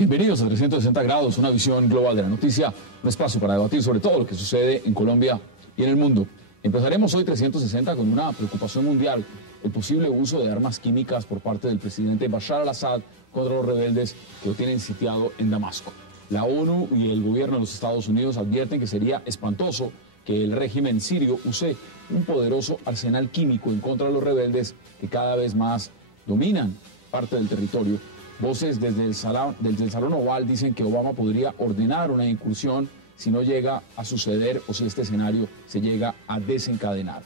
Bienvenidos a 360 grados, una visión global de la noticia, un espacio para debatir sobre todo lo que sucede en Colombia y en el mundo. Empezaremos hoy 360 con una preocupación mundial, el posible uso de armas químicas por parte del presidente Bashar al-Assad contra los rebeldes que lo tienen sitiado en Damasco. La ONU y el gobierno de los Estados Unidos advierten que sería espantoso que el régimen sirio use un poderoso arsenal químico en contra de los rebeldes que cada vez más dominan parte del territorio. Voces desde el Salón Oval dicen que Obama podría ordenar una incursión si no llega a suceder o si este escenario se llega a desencadenar.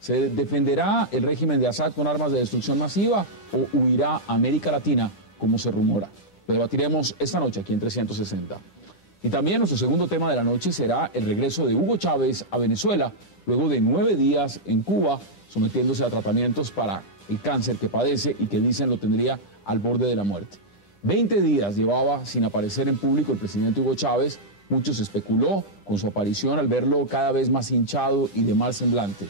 ¿Se defenderá el régimen de Assad con armas de destrucción masiva o huirá a América Latina, como se rumora? Lo debatiremos esta noche aquí en 360. Y también nuestro segundo tema de la noche será el regreso de Hugo Chávez a Venezuela, luego de 9 días en Cuba, sometiéndose a tratamientos para el cáncer que padece y que dicen lo tendría al borde de la muerte. 20 días llevaba sin aparecer en público el presidente Hugo Chávez. Muchos especuló con su aparición al verlo cada vez más hinchado y de mal semblante.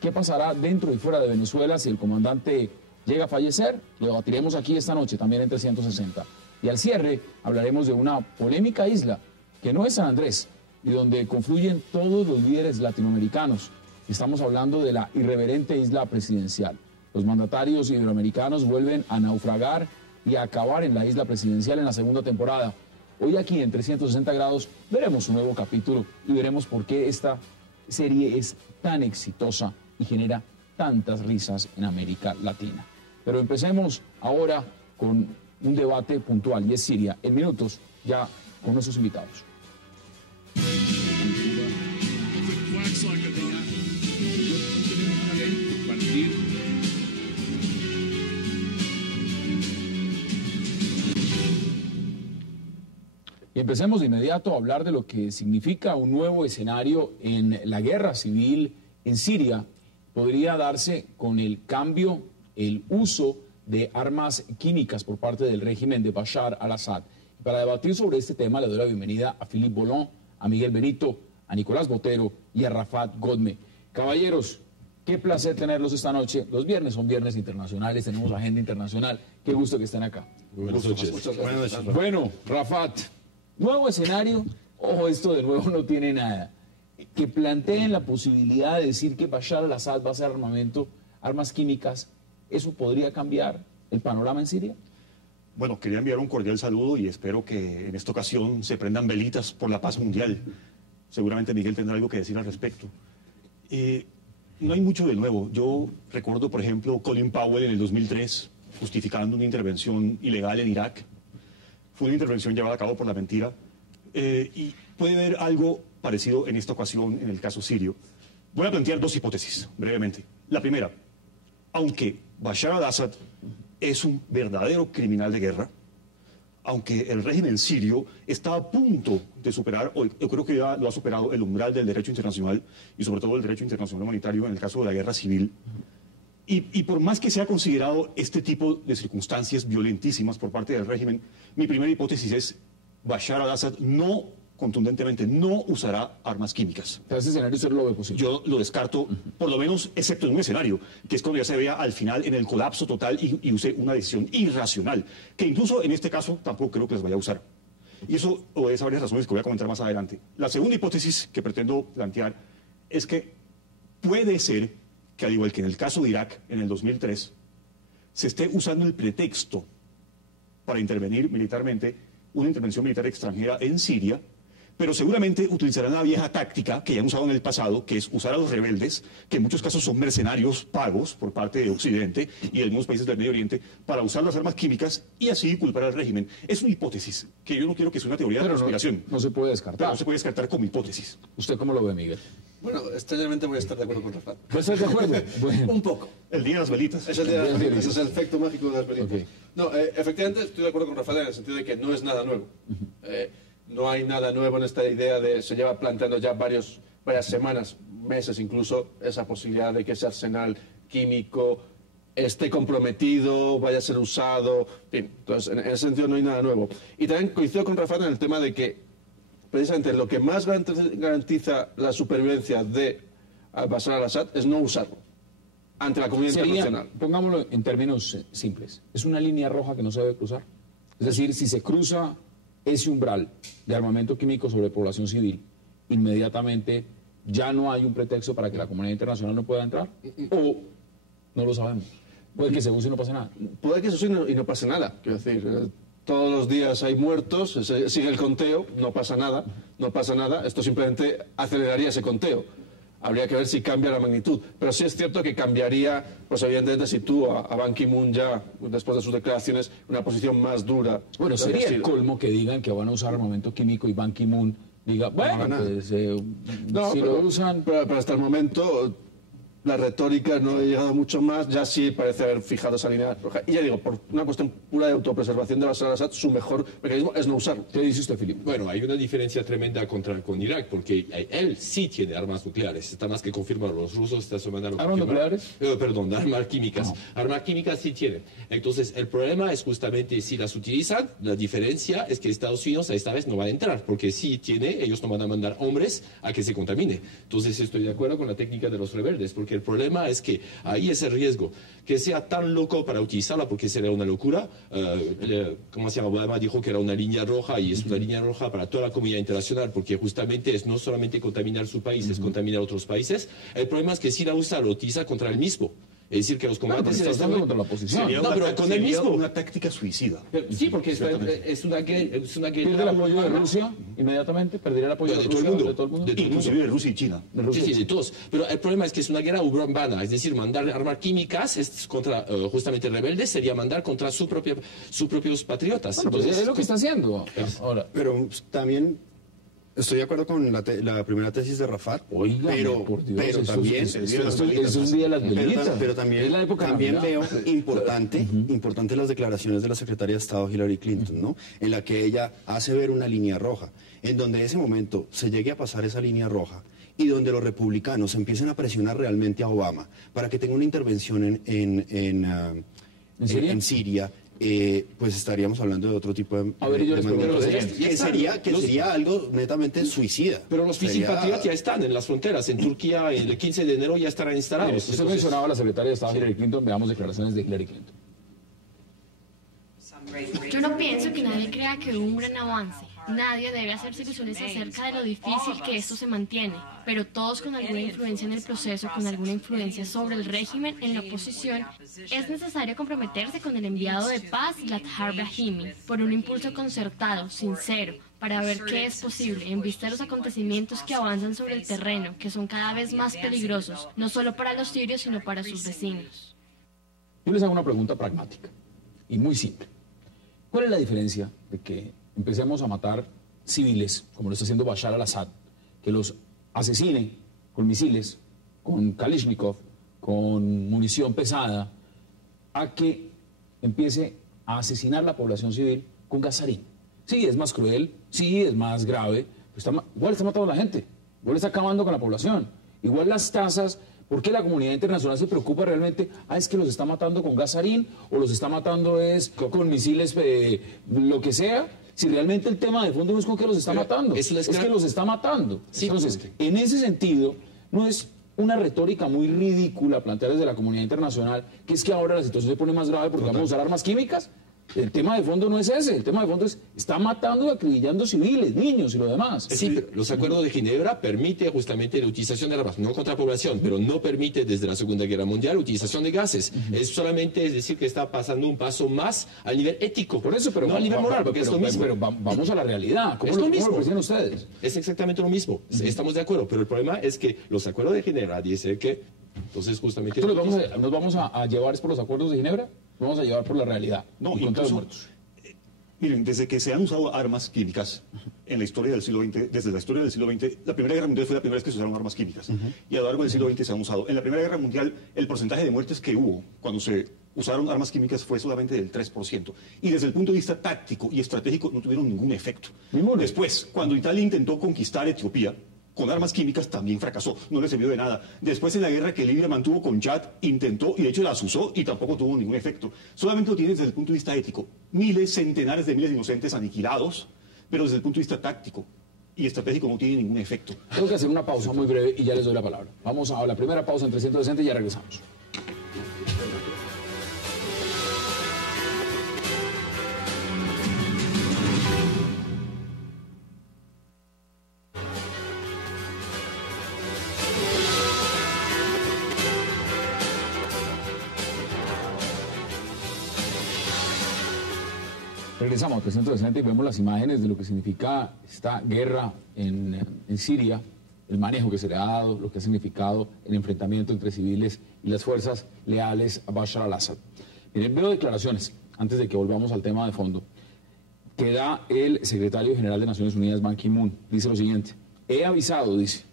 ¿Qué pasará dentro y fuera de Venezuela si el comandante llega a fallecer? Lo debatiremos aquí esta noche, también en 360. Y al cierre hablaremos de una polémica isla que no es San Andrés y donde confluyen todos los líderes latinoamericanos. Estamos hablando de la irreverente isla presidencial. Los mandatarios iberoamericanos vuelven a naufragar y a acabar en la isla presidencial en la segunda temporada. Hoy aquí en 360 grados veremos un nuevo capítulo y veremos por qué esta serie es tan exitosa y genera tantas risas en América Latina. Pero empecemos ahora con un debate puntual y es Siria. En minutos ya con nuestros invitados. Y empecemos de inmediato a hablar de lo que significa un nuevo escenario en la guerra civil en Siria. Podría darse con el cambio, el uso de armas químicas por parte del régimen de Bashar al-Assad. Para debatir sobre este tema le doy la bienvenida a Philippe Bollon, a Miguel Benito, a Nicolás Botero y a Rafat Godme. Caballeros, qué placer tenerlos esta noche. Los viernes son viernes internacionales, tenemos agenda internacional. Qué gusto que estén acá. Buenas noches. Buenas noches. Bueno, Rafat, nuevo escenario. Ojo, esto de nuevo no tiene nada. Que planteen la posibilidad de decir que Bashar al-Assad va a hacer armas químicas, ¿eso podría cambiar el panorama en Siria? Bueno, quería enviar un cordial saludo y espero que en esta ocasión se prendan velitas por la paz mundial. Seguramente Miguel tendrá algo que decir al respecto. No hay mucho de nuevo. Yo recuerdo, por ejemplo, Colin Powell en el 2003 justificando una intervención ilegal en Irak. Fue una intervención llevada a cabo por la mentira. Y puede haber algo parecido en esta ocasión en el caso sirio. Voy a plantear dos hipótesis, brevemente. La primera, aunque Bashar al-Assad es un verdadero criminal de guerra, aunque el régimen sirio está a punto de superar, o yo creo que ya lo ha superado, el umbral del derecho internacional y sobre todo el derecho internacional humanitario en el caso de la guerra civil, y por más que sea considerado este tipo de circunstancias violentísimas por parte del régimen, mi primera hipótesis es Bashar al-Assad contundentemente no usará armas químicas. Ese escenario usted lo ve posible. Yo lo descarto, por lo menos, excepto en un escenario, que es cuando ya se vea al final en el colapso total y use una decisión irracional, que incluso en este caso tampoco creo que las vaya a usar. Y eso obedece a varias razones que voy a comentar más adelante. La segunda hipótesis que pretendo plantear es que puede ser que, al igual que en el caso de Irak en el 2003, se esté usando el pretexto para intervenir militarmente, una intervención militar extranjera en Siria, pero seguramente utilizarán la vieja táctica que ya han usado en el pasado, que es usar a los rebeldes, que en muchos casos son mercenarios pagos por parte de Occidente y de algunos países del Medio Oriente, para usar las armas químicas y así culpar al régimen. Es una hipótesis, que yo no quiero que sea una teoría de conspiración. No se puede descartar. Pero no se puede descartar como hipótesis. ¿Usted cómo lo ve, Miguel? Bueno, extrañamente voy a estar de acuerdo con Rafa. ¿Puede estar de acuerdo? Bueno. Un poco. El día de las velitas. Es el día de las velitas, es el efecto mágico de las velitas. Okay. No, efectivamente estoy de acuerdo con Rafael en el sentido de que no es nada nuevo. No hay nada nuevo en esta idea de... Se lleva planteando ya varias semanas, meses incluso, esa posibilidad de que ese arsenal químico esté comprometido, vaya a ser usado, en fin. Entonces, en ese sentido no hay nada nuevo. Y también coincido con Rafael en el tema de que precisamente lo que más garantiza la supervivencia de Bashar al-Assad es no usarlo ante la comunidad internacional. Pongámoslo en términos simples, ¿es una línea roja que no se debe cruzar? Es decir, si se cruza ese umbral de armamento químico sobre población civil, inmediatamente ya no hay un pretexto para que la comunidad internacional no pueda entrar, o no lo sabemos. Puede que se use y no pase nada. Puede que se use y no pase nada. Quiero decir, todos los días hay muertos, sigue el conteo, no pasa nada, no pasa nada. Esto simplemente aceleraría ese conteo. Habría que ver si cambia la magnitud. Pero sí es cierto que cambiaría, pues evidentemente, si tú a Ban Ki-moon ya, después de sus declaraciones, una posición más dura. Bueno, sería el colmo que digan que van a usar armamento químico y Ban Ki-moon diga, bueno, pues No, si pero, lo usan... pero hasta el momento la retórica no ha llegado mucho más, ya sí parece haber fijado esa línea roja. Y ya digo, por una cuestión pura de autopreservación de Bashar al-Assad, su mejor mecanismo es no usarlo. ¿Qué dice usted, Filipe? Bueno, hay una diferencia tremenda con Irak, porque él sí tiene armas nucleares, está más que confirmado. Los rusos esta semana lo ¿Armas confirmaron. nucleares? Perdón, armas químicas. No. Armas químicas sí tienen. Entonces, el problema es justamente si las utilizan, la diferencia es que Estados Unidos esta vez no va a entrar, porque si tiene, ellos no van a mandar hombres a que se contamine. Entonces, estoy de acuerdo con la técnica de los rebeldes, porque el problema es que ahí es el riesgo. Que sea tan loco para utilizarla, porque sería una locura. Como se llama, Obama dijo que era una línea roja, y es una línea roja para toda la comunidad internacional, porque justamente es no solamente contaminar su país, es contaminar otros países. El problema es que si la usa, lo utiliza contra el mismo. Es decir, que los combates se están contra la oposición. Sería No, pero con el mismo. una táctica suicida. Sí, porque es una guerra. ¿Pierde el apoyo de Rusia inmediatamente? ¿Perdería el apoyo de de todo el Rusia? mundo. ¿De todo el mundo? De todo el mundo. Inclusive de Rusia y China. De Rusia. Sí, sí, de todos. Pero el problema es que es una guerra urbana, es decir, mandar armas químicas contra justamente rebeldes sería mandar contra sus propios patriotas. Bueno, pues Entonces, es lo que está haciendo. Ahora, Pero también estoy de acuerdo con la primera tesis de Rafat, oiga, pero, por Dios, pero eso también, es un día de las velitas. pero también, Es la época de también Navidad. veo importante las declaraciones de la secretaria de Estado Hillary Clinton, ¿no? En la que ella hace ver una línea roja, en donde en ese momento se llegue a pasar esa línea roja y donde los republicanos empiecen a presionar realmente a Obama para que tenga una intervención en Siria, pues estaríamos hablando de otro tipo de... A ver, yo les pregunto lo magnitud, siguiente. que sería algo netamente suicida. pero los Misil Sería- Patriot ya están en las fronteras. En Turquía, el 15 de enero ya estarán instalados. Usted Entonces, mencionaba a la secretaria de Estado Hillary Clinton, veamos declaraciones de Hillary Clinton. Yo no pienso que nadie crea que hubo un gran avance. Nadie debe hacerse ilusiones acerca de lo difícil que esto se mantiene, pero todos con alguna influencia en el proceso, con alguna influencia sobre el régimen en la oposición, es necesario comprometerse con el enviado de paz, Lathar Brahimi, por un impulso concertado, sincero, para ver qué es posible en vista de los acontecimientos que avanzan sobre el terreno, que son cada vez más peligrosos, no solo para los sirios, sino para sus vecinos. Yo les hago una pregunta pragmática y muy simple. ¿Cuál es la diferencia de que empecemos a matar civiles, como lo está haciendo Bashar al-Assad, que los asesine con misiles, con Kalashnikov, con munición pesada, a que empiece a asesinar la población civil con gasarín? Sí, es más cruel, sí, es más grave, pero igual está matando a la gente, igual está acabando con la población, igual las tasas. ¿Por qué la comunidad internacional se preocupa realmente? Es que los está matando con gasarín o los está matando con misiles, lo que sea. Si realmente el tema de fondo no es con que los está matando, es que los está matando. Sí, entonces, en ese sentido, no es una retórica muy ridícula plantear desde la comunidad internacional que es que ahora la situación se pone más grave porque vamos a usar armas químicas. El tema de fondo no es ese, el tema de fondo es está matando y acribillando civiles, niños y lo demás. sí, pero los acuerdos de Ginebra permiten justamente la utilización de armas, no contra población, pero no permite desde la Segunda Guerra Mundial la utilización de gases. Es solamente, es decir, que está pasando un paso más al nivel ético. Por eso, pero no a nivel moral, porque es lo mismo. Pero vamos a la realidad. ¿Cómo Es lo cómo mismo. perciben ustedes? Es exactamente lo mismo. Estamos de acuerdo, pero el problema es que los acuerdos de Ginebra dicen que, entonces justamente... Entonces, ¿nos vamos a llevar por los acuerdos de Ginebra? Nos vamos a llevar por la realidad. No, y contra los incluso, muertos. Miren, desde que se han usado armas químicas en la historia del siglo XX, desde la historia del siglo XX, la Primera Guerra Mundial fue la primera vez que se usaron armas químicas. Y a lo largo del siglo XX se han usado. En la Primera Guerra Mundial, el porcentaje de muertes que hubo cuando se usaron armas químicas fue solamente del 3%. Y desde el punto de vista táctico y estratégico no tuvieron ningún efecto. Ninguno. Después, cuando Italia intentó conquistar Etiopía, con armas químicas también fracasó, no le sirvió de nada. Después en la guerra que Libia mantuvo con Chad, intentó y de hecho las usó y tampoco tuvo ningún efecto. Solamente lo tiene desde el punto de vista ético. Miles, centenares de miles de inocentes aniquilados, pero desde el punto de vista táctico y estratégico no tiene ningún efecto. Tengo que hacer una pausa muy breve y ya les doy la palabra. Vamos a la primera pausa en 360 y ya regresamos. Regresamos a 360 y vemos las imágenes de lo que significa esta guerra en Siria, el manejo que se le ha dado, lo que ha significado el enfrentamiento entre civiles y las fuerzas leales a Bashar al-Assad. Miren, veo declaraciones, antes de que volvamos al tema de fondo, que da el secretario general de Naciones Unidas, Ban Ki-moon. Dice lo siguiente: he avisado, dice,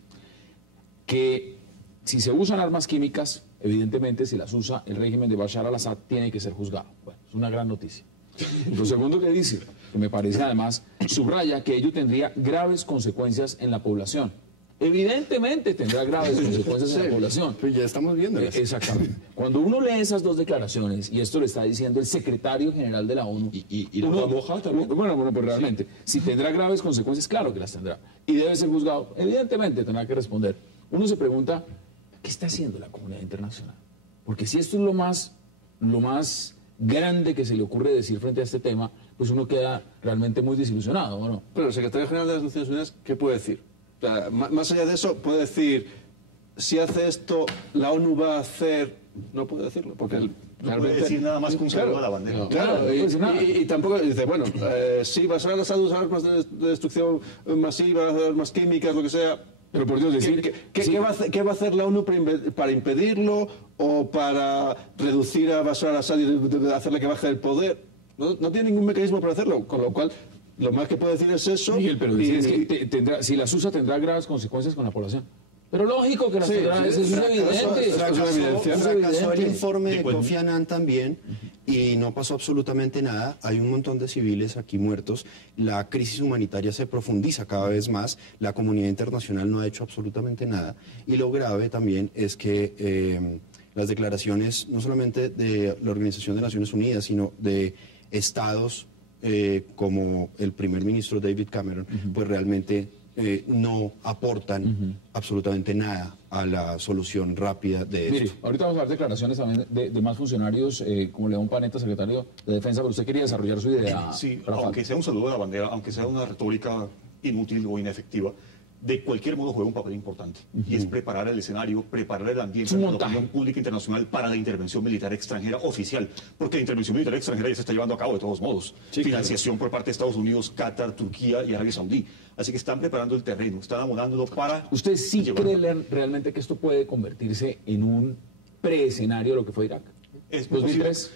que si se usan armas químicas, evidentemente si las usa el régimen de Bashar al-Assad, tiene que ser juzgado. Bueno, es una gran noticia. Lo segundo que dice, que me parece además, subraya que ello tendría graves consecuencias en la población. Evidentemente tendrá graves consecuencias en la población. Pero ya estamos viendo eso. Exactamente. Cuando uno lee esas dos declaraciones, y esto lo está diciendo el secretario general de la ONU... ¿Y la moja también? Bueno, pues realmente, si tendrá graves consecuencias, claro que las tendrá. Y debe ser juzgado, evidentemente tendrá que responder. Uno se pregunta, ¿qué está haciendo la comunidad internacional? Porque si esto es lo más grande que se le ocurre decir frente a este tema, pues uno queda realmente muy desilusionado, ¿no? Pero el secretario general de las Naciones Unidas, ¿qué puede decir? O sea, más allá de eso, puede decir, si hace esto, la ONU va a hacer... No puede decirlo, porque no puede decir nada más que un saludo a la bandera. No, claro, y tampoco dice, bueno, sí, Bashar al-Assad usa armas de destrucción masiva, armas químicas, lo que sea... Pero por Dios decir... ¿Qué va a hacer la ONU para impedirlo o para reducir a Bashar al-Assad y hacerle que baje del poder? No tiene ningún mecanismo para hacerlo, con lo cual... Lo más que puede decir es eso. Miguel, pero es que si las usa tendrá graves consecuencias con la población. Pero lógico que las tendrá, eso es evidente. Fracasó el informe de Kofi Annan también y no pasó absolutamente nada. Hay un montón de civiles aquí muertos. La crisis humanitaria se profundiza cada vez más. La comunidad internacional no ha hecho absolutamente nada. Y lo grave también es que las declaraciones, no solamente de la Organización de Naciones Unidas, sino de estados como el primer ministro David Cameron, pues realmente no aportan absolutamente nada a la solución rápida de esto. Mire, ahorita vamos a ver declaraciones también de más funcionarios, como León Panetta, secretario de Defensa, pero usted quería desarrollar su idea. Sí, aunque sea un saludo a la bandera, aunque sea una retórica inútil o inefectiva, de cualquier modo juega un papel importante, y es preparar el escenario, preparar el ambiente de la opinión pública internacional para la intervención militar extranjera oficial, porque la intervención militar extranjera ya se está llevando a cabo de todos modos. Sí, financiación por parte de Estados Unidos, Qatar, Turquía y Arabia Saudí. Así que están preparando el terreno, están abonándolo para... ¿Usted sí cree realmente que esto puede convertirse en un preescenario de lo que fue Irak? Es 2003.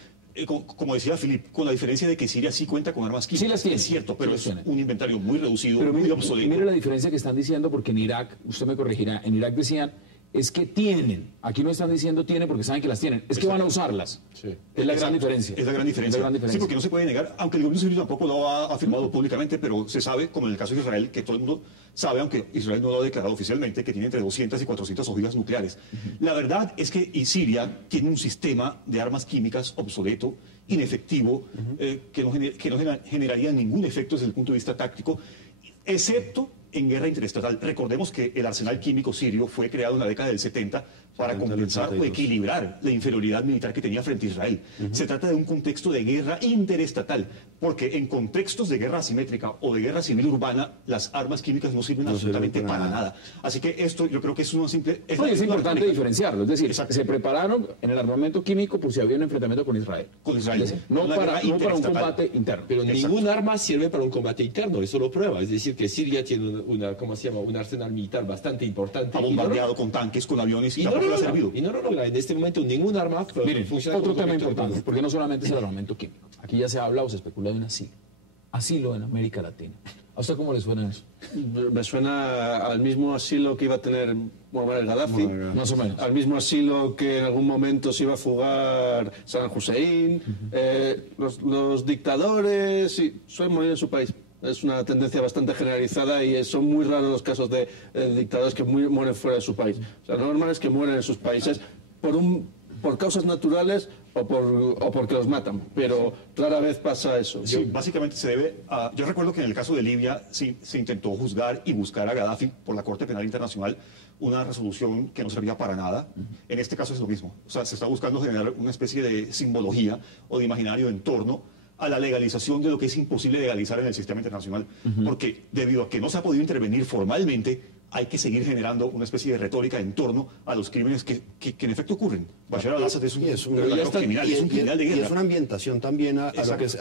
Como decía Filip, con la diferencia de que Siria sí cuenta con armas químicas. Sí las tiene. Es cierto, pero es un inventario muy reducido, pero muy obsoleto. Mire la diferencia que están diciendo, porque en Irak, usted me corregirá, en Irak decían, es que tienen, aquí no están diciendo tienen porque saben que las tienen, es que van a usarlas. Sí. Es la gran diferencia. Es la gran diferencia. Sí, porque no se puede negar, aunque el gobierno sirio tampoco lo ha afirmado públicamente, pero se sabe, como en el caso de Israel, que todo el mundo sabe, aunque Israel no lo ha declarado oficialmente, que tiene entre 200 y 400 ojivas nucleares. La verdad es que Siria tiene un sistema de armas químicas obsoleto, inefectivo, que no generaría ningún efecto desde el punto de vista táctico, excepto en guerra interestatal. Recordemos que el arsenal químico sirio fue creado en la década del 70 para compensar o equilibrar la inferioridad militar que tenía frente a Israel. Se trata de un contexto de guerra interestatal, porque en contextos de guerra asimétrica o de guerra civil urbana, las armas químicas no sirven absolutamente para nada. Así que esto yo creo que es una simple... Es importante diferenciarlo, es decir, se prepararon en el armamento químico por si había un enfrentamiento con Israel. Con Israel. No para un combate interno. Pero ningún arma sirve para un combate interno, eso lo prueba. Es decir, que Siria tiene un arsenal militar bastante importante. Ha bombardeado con tanques, con aviones y tampoco le ha servido. Y no lo logra. En este momento ningún arma funciona. Otro tema importante, porque no solamente es el armamento químico. Aquí ya se habla o se especula de un asilo en América Latina. ¿A usted cómo le suena eso? Me suena al mismo asilo que iba a tener Muammar al-Gaddafi, más o menos. Al mismo asilo que en algún momento se iba a fugar Saddam Hussein. Los dictadores suelen morir en su país. Es una tendencia bastante generalizada y son muy raros los casos de dictadores que mueren fuera de su país. O sea, lo normal es que mueren en sus países por causas naturales o porque los matan, pero rara vez pasa eso. Sí, básicamente se debe a... Yo recuerdo que en el caso de Libia se intentó juzgar y buscar a Gaddafi por la Corte Penal Internacional, una resolución que no servía para nada. En este caso es lo mismo. O sea, se está buscando generar una especie de simbología o de imaginario en torno a la legalización de lo que es imposible legalizar en el sistema internacional, porque debido a que no se ha podido intervenir formalmente, hay que seguir generando una especie de retórica en torno a los crímenes que en efecto ocurren. Bashar al-Assad es un verdadero criminal, y es un criminal de guerra. es una ambientación también a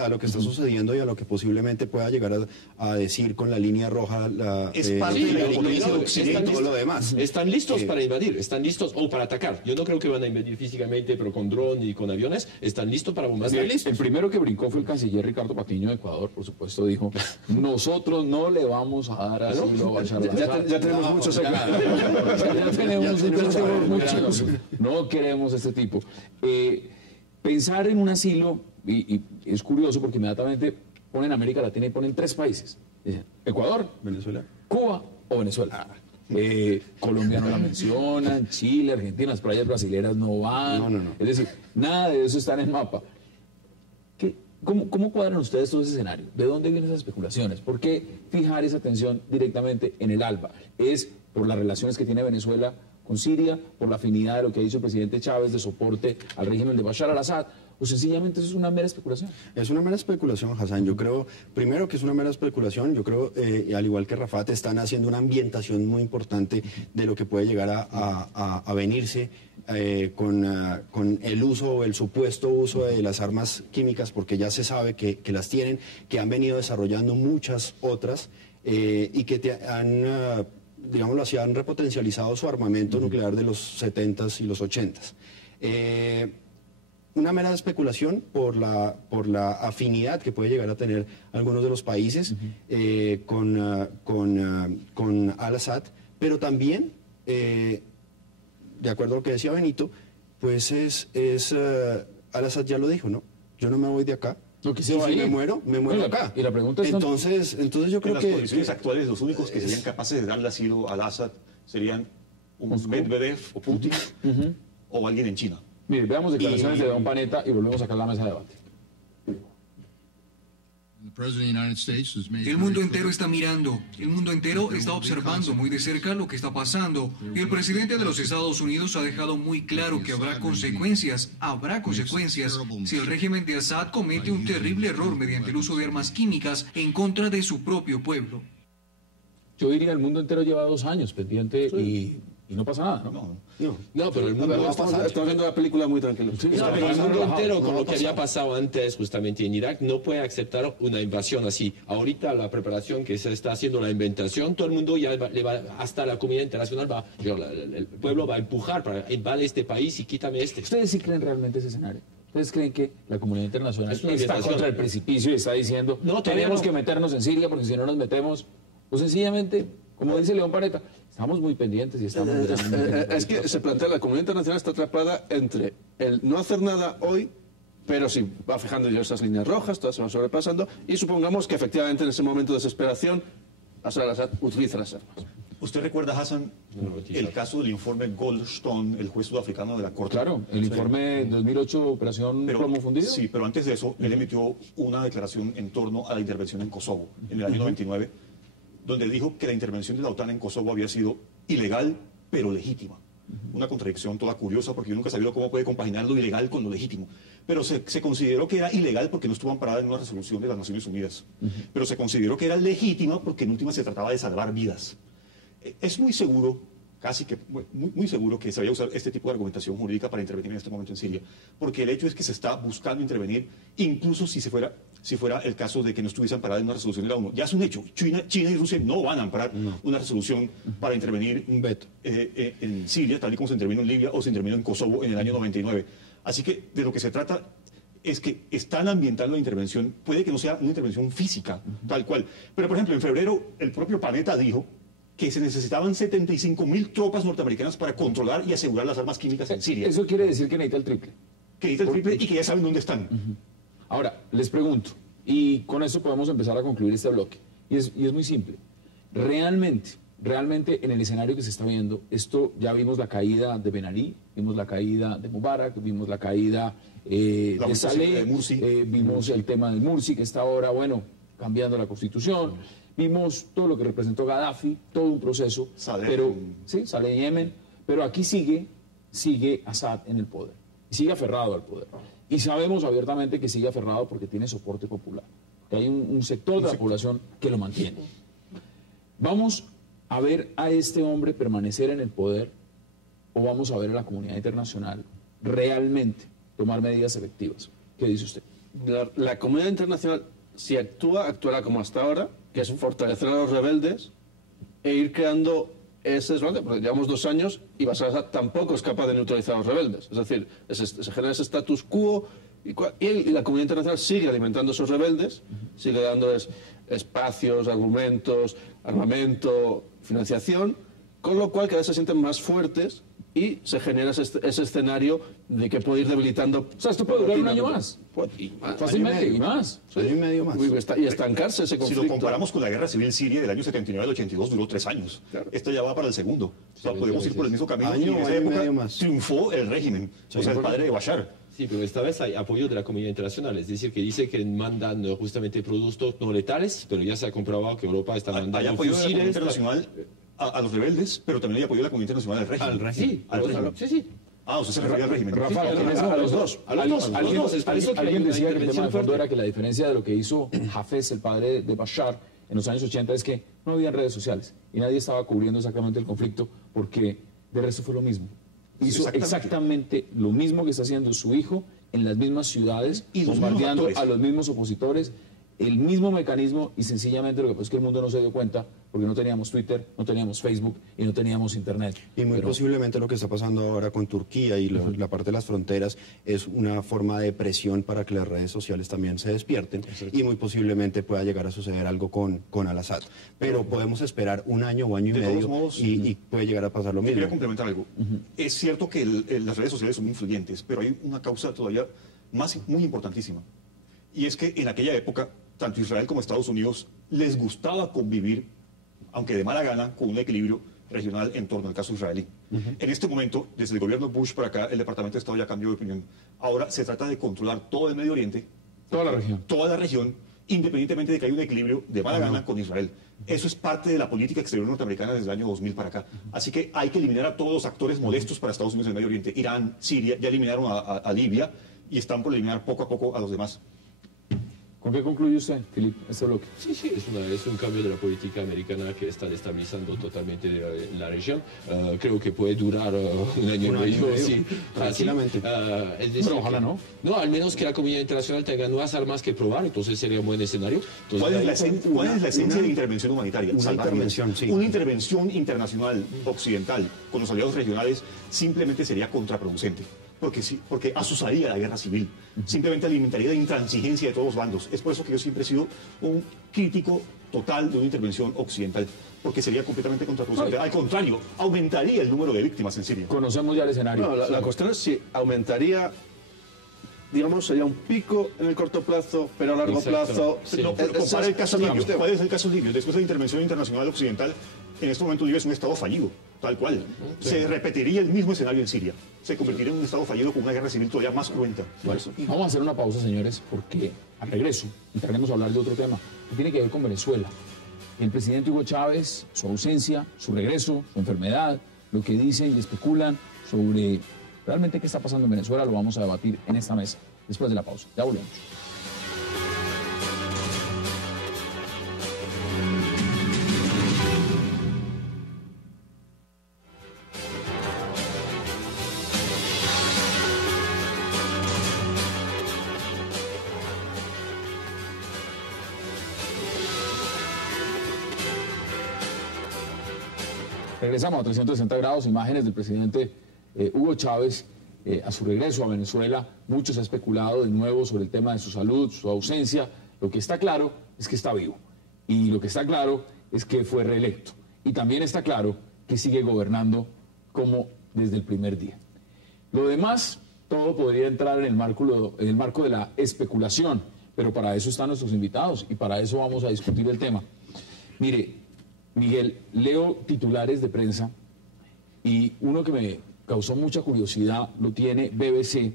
lo que está sucediendo y a lo que posiblemente pueda llegar a decir con la línea roja es parte de la economía de y Occidente. todo lo demás. Están listos para invadir, están listos o para atacar. Yo no creo que van a invadir físicamente, pero con dron y con aviones, están listos para bombardear. El primero que brincó fue el canciller Ricardo Patiño de Ecuador, por supuesto, dijo, nosotros no le vamos a dar asilo a Bashar al-Assad. Ya tenemos muchos acá. Ya tenemos muchos. No queremos este tipo. Pensar en un asilo, y es curioso porque inmediatamente ponen América Latina y ponen 3 países. Dicen, Ecuador, Venezuela, Cuba o Venezuela. Colombia no la mencionan, Chile, Argentina, las playas brasileras no van. No. Es decir, nada de eso está en el mapa. ¿Cómo cuadran ustedes todo ese escenario? ¿De dónde vienen esas especulaciones? ¿Por qué fijar esa atención directamente en el ALBA? ¿Es por las relaciones que tiene Venezuela con Siria, por la afinidad de lo que ha dicho el presidente Chávez de soporte al régimen de Bashar al-Assad, o sencillamente eso es una mera especulación? Es una mera especulación, Hassan. Yo creo, primero que es una mera especulación, yo creo, al igual que Rafat, están haciendo una ambientación muy importante de lo que puede llegar a venirse con el uso o el supuesto uso de las armas químicas, porque ya se sabe que las tienen, que han venido desarrollando muchas otras y que digámoslo así, han repotencializado su armamento nuclear de los 70s y los 80s. Una mera especulación por la afinidad que puede llegar a tener algunos de los países con al-Assad, pero también, de acuerdo a lo que decía Benito, pues al-Assad ya lo dijo, ¿no? Yo no me voy de acá. No, que Y se va a si ir. me muero acá. Y la pregunta es... Entonces yo creo En las condiciones actuales, los únicos que serían capaces de darle asilo al Assad serían un Medvedev o Putin o alguien en China. Mire, veamos declaraciones de Don Panetta y volvemos acá a la mesa de debate. El mundo entero está mirando, el mundo entero está observando muy de cerca lo que está pasando. Y el presidente de los Estados Unidos ha dejado muy claro que habrá consecuencias si el régimen de Assad comete un terrible error mediante el uso de armas químicas en contra de su propio pueblo. Yo diría el mundo entero lleva 2 años pendiente y no pasa nada, ¿no? No, pero el mundo... Estamos viendo la película muy tranquilos. Sí, No, pero el mundo relajado. entero, con lo que había pasado antes justamente en Irak, no puede aceptar una invasión así. Ahorita la preparación que se está haciendo, la inventación, todo el mundo ya hasta la comunidad internacional el pueblo va a empujar para invadir este país y quítame este. ¿Ustedes sí creen realmente ese escenario? ¿Ustedes creen que la comunidad internacional Es una está invitación. contra el precipicio y está diciendo No, tenemos no. que meternos en Siria porque si no nos metemos? O sencillamente, como dice León Panetta, estamos muy pendientes y estamos mirando. Es que se plantea, la comunidad internacional está atrapada entre el no hacer nada hoy, pero sí, va fijando ya esas líneas rojas, todas se van sobrepasando, y supongamos que efectivamente en ese momento de desesperación, Bashar al-Assad utiliza las armas. ¿Usted recuerda, Hassan, el caso del informe Goldstone, el juez sudafricano de la Corte? Claro, el informe 2008, Operación Plomo Fundido. Sí, pero antes de eso, él emitió una declaración en torno a la intervención en Kosovo, en el año 99, donde dijo que la intervención de la OTAN en Kosovo había sido ilegal, pero legítima. Una contradicción toda curiosa, porque yo nunca he sabido cómo puede compaginar lo ilegal con lo legítimo. Pero se consideró que era ilegal porque no estuvo amparada en una resolución de las Naciones Unidas. Pero se consideró que era legítima porque en última se trataba de salvar vidas. Es muy seguro, casi que muy seguro que se vaya a usar este tipo de argumentación jurídica para intervenir en este momento en Siria, porque el hecho es que se está buscando intervenir, incluso si fuera el caso de que no estuviese amparada en una resolución de la ONU. Ya es un hecho. China y Rusia no van a amparar una resolución para intervenir Un veto. en Siria, tal y como se intervino en Libia o se intervino en Kosovo en el año 99. Así que de lo que se trata es que están ambientando la intervención, puede que no sea una intervención física, tal cual. Pero, por ejemplo, en febrero el propio Panetta dijo que se necesitaban 75.000 tropas norteamericanas para controlar y asegurar las armas químicas en Siria. Eso quiere decir que necesita el triple. Que necesita el triple y que ya saben dónde están. Ahora, les pregunto, y con eso podemos empezar a concluir este bloque, y es muy simple. Realmente en el escenario que se está viendo, esto ya vimos la caída de Ben Ali, vimos la caída de Mubarak, vimos la caída de Saleh, de Mursi. vimos el tema de Mursi, que está ahora, bueno, cambiando la constitución, vimos todo lo que representó Gaddafi, todo un proceso, Saleh pero sí, Saleh en Yemen, pero aquí sigue Assad en el poder, y sigue aferrado al poder. Y sabemos abiertamente que sigue aferrado porque tiene soporte popular, que hay un sector de la población que lo mantiene. ¿Vamos a ver a este hombre permanecer en el poder o vamos a ver a la comunidad internacional realmente tomar medidas efectivas. ¿Qué dice usted? La comunidad internacional, si actúa, actuará como hasta ahora, que es fortalecer a los rebeldes e ir creando ese desbalance, porque llevamos 2 años y Bashar al-Assad tampoco es capaz de neutralizar a los rebeldes. Es decir, se genera ese status quo y la comunidad internacional sigue alimentando a esos rebeldes, sigue dándoles espacios, argumentos, armamento, financiación, con lo cual cada vez se sienten más fuertes y se genera ese escenario de que puede ir debilitando. O sea, esto puede durar un año más. Fácilmente, y más. Año y medio más. Y estancarse ese conflicto. Si lo comparamos con la guerra civil siria del año 79 al 82, duró 3 años. Claro. Esto ya va para el segundo. O sea, podemos ir por el mismo camino. Año, y en esa año y época medio más. triunfó el régimen, o sea, el padre de Bashar. Sí, pero esta vez hay apoyo de la comunidad internacional, es decir, que dice que mandan justamente productos no letales, pero ya se ha comprobado que Europa está Hay mandando apoyo de la comunidad fusiles. internacional a los rebeldes, pero también hay apoyo de la comunidad internacional al régimen. Al régimen. Sí, Al régimen. sí. Ah, usted se refería al régimen. Rafa, a los dos. Alguien decía que el tema de fondo era que la diferencia de lo que hizo Hafez, el padre de Bashar, en los años 80 es que no había redes sociales y nadie estaba cubriendo exactamente el conflicto porque de resto fue lo mismo. Hizo exactamente lo mismo que está haciendo su hijo en las mismas ciudades, Y los bombardeando mismos a los mismos opositores, el mismo mecanismo, y sencillamente lo que pasa es que el mundo no se dio cuenta porque no teníamos Twitter, no teníamos Facebook y no teníamos Internet. Y muy Pero- posiblemente lo que está pasando ahora con Turquía y la parte de las fronteras es una forma de presión para que las redes sociales también se despierten y muy posiblemente pueda llegar a suceder algo con Al-Assad. Pero podemos esperar un año o año y De todos medio modos, y puede llegar a pasar lo Yo mismo. quería complementar algo. Es cierto que las redes sociales son influyentes, pero hay una causa todavía muy importantísima. Y es que en aquella época, tanto Israel como Estados Unidos les gustaba convivir, aunque de mala gana, con un equilibrio regional en torno al caso israelí. En este momento, desde el gobierno Bush para acá, el Departamento de Estado ya cambió de opinión. Ahora se trata de controlar todo el Medio Oriente, Toda la región. toda la región, independientemente de que haya un equilibrio de mala gana con Israel. Eso es parte de la política exterior norteamericana desde el año 2000 para acá. Así que hay que eliminar a todos los actores molestos para Estados Unidos en el Medio Oriente. Irán, Siria, ya eliminaron a Libia y están por eliminar poco a poco a los demás. ¿Con qué concluye usted, Filip, este bloque? Sí, es un cambio de la política americana que está destabilizando totalmente la región. Creo que puede durar un año y medio, sí, tranquilamente. Es decir, Pero ojalá no. No, al menos que la comunidad internacional tenga nuevas armas que probar, entonces sería un buen escenario. Entonces, ¿Cuál es la esencia de intervención humanitaria? una Salvar intervención, vidas. sí. Una intervención internacional occidental con los aliados regionales simplemente sería contraproducente. Porque asusaría la guerra civil, simplemente alimentaría la intransigencia de todos los bandos. Es por eso que yo siempre he sido un crítico total de una intervención occidental, porque sería completamente contraproducente. Al contrario, aumentaría el número de víctimas en Siria. Conocemos ya el escenario. No, la cuestión es si aumentaría, digamos, sería un pico en el corto plazo, pero a largo Exacto. plazo. Sí. No, pero compara el caso esa es la libio. cuestión. ¿Cuál es el caso libio? Después de la intervención internacional occidental, en este momento Libia es un estado fallido, tal cual. Se repetiría el mismo escenario en Siria. Se convertiría en un estado fallido con una guerra civil todavía más cruenta. Vamos a hacer una pausa, señores, porque al regreso entraremos a hablar de otro tema que tiene que ver con Venezuela. El presidente Hugo Chávez, su ausencia, su regreso, su enfermedad, lo que dicen y especulan sobre realmente qué está pasando en Venezuela, lo vamos a debatir en esta mesa después de la pausa. Ya volvemos. Regresamos a 360 grados, imágenes del presidente Hugo Chávez a su regreso a Venezuela. Mucho se ha especulado de nuevo sobre el tema de su salud, su ausencia. Lo que está claro es que está vivo. Y lo que está claro es que fue reelecto. Y también está claro que sigue gobernando como desde el primer día. Lo demás, todo podría entrar en el marco de la especulación, pero para eso están nuestros invitados y para eso vamos a discutir el tema. Mire, Miguel, leo titulares de prensa y uno que me causó mucha curiosidad lo tiene BBC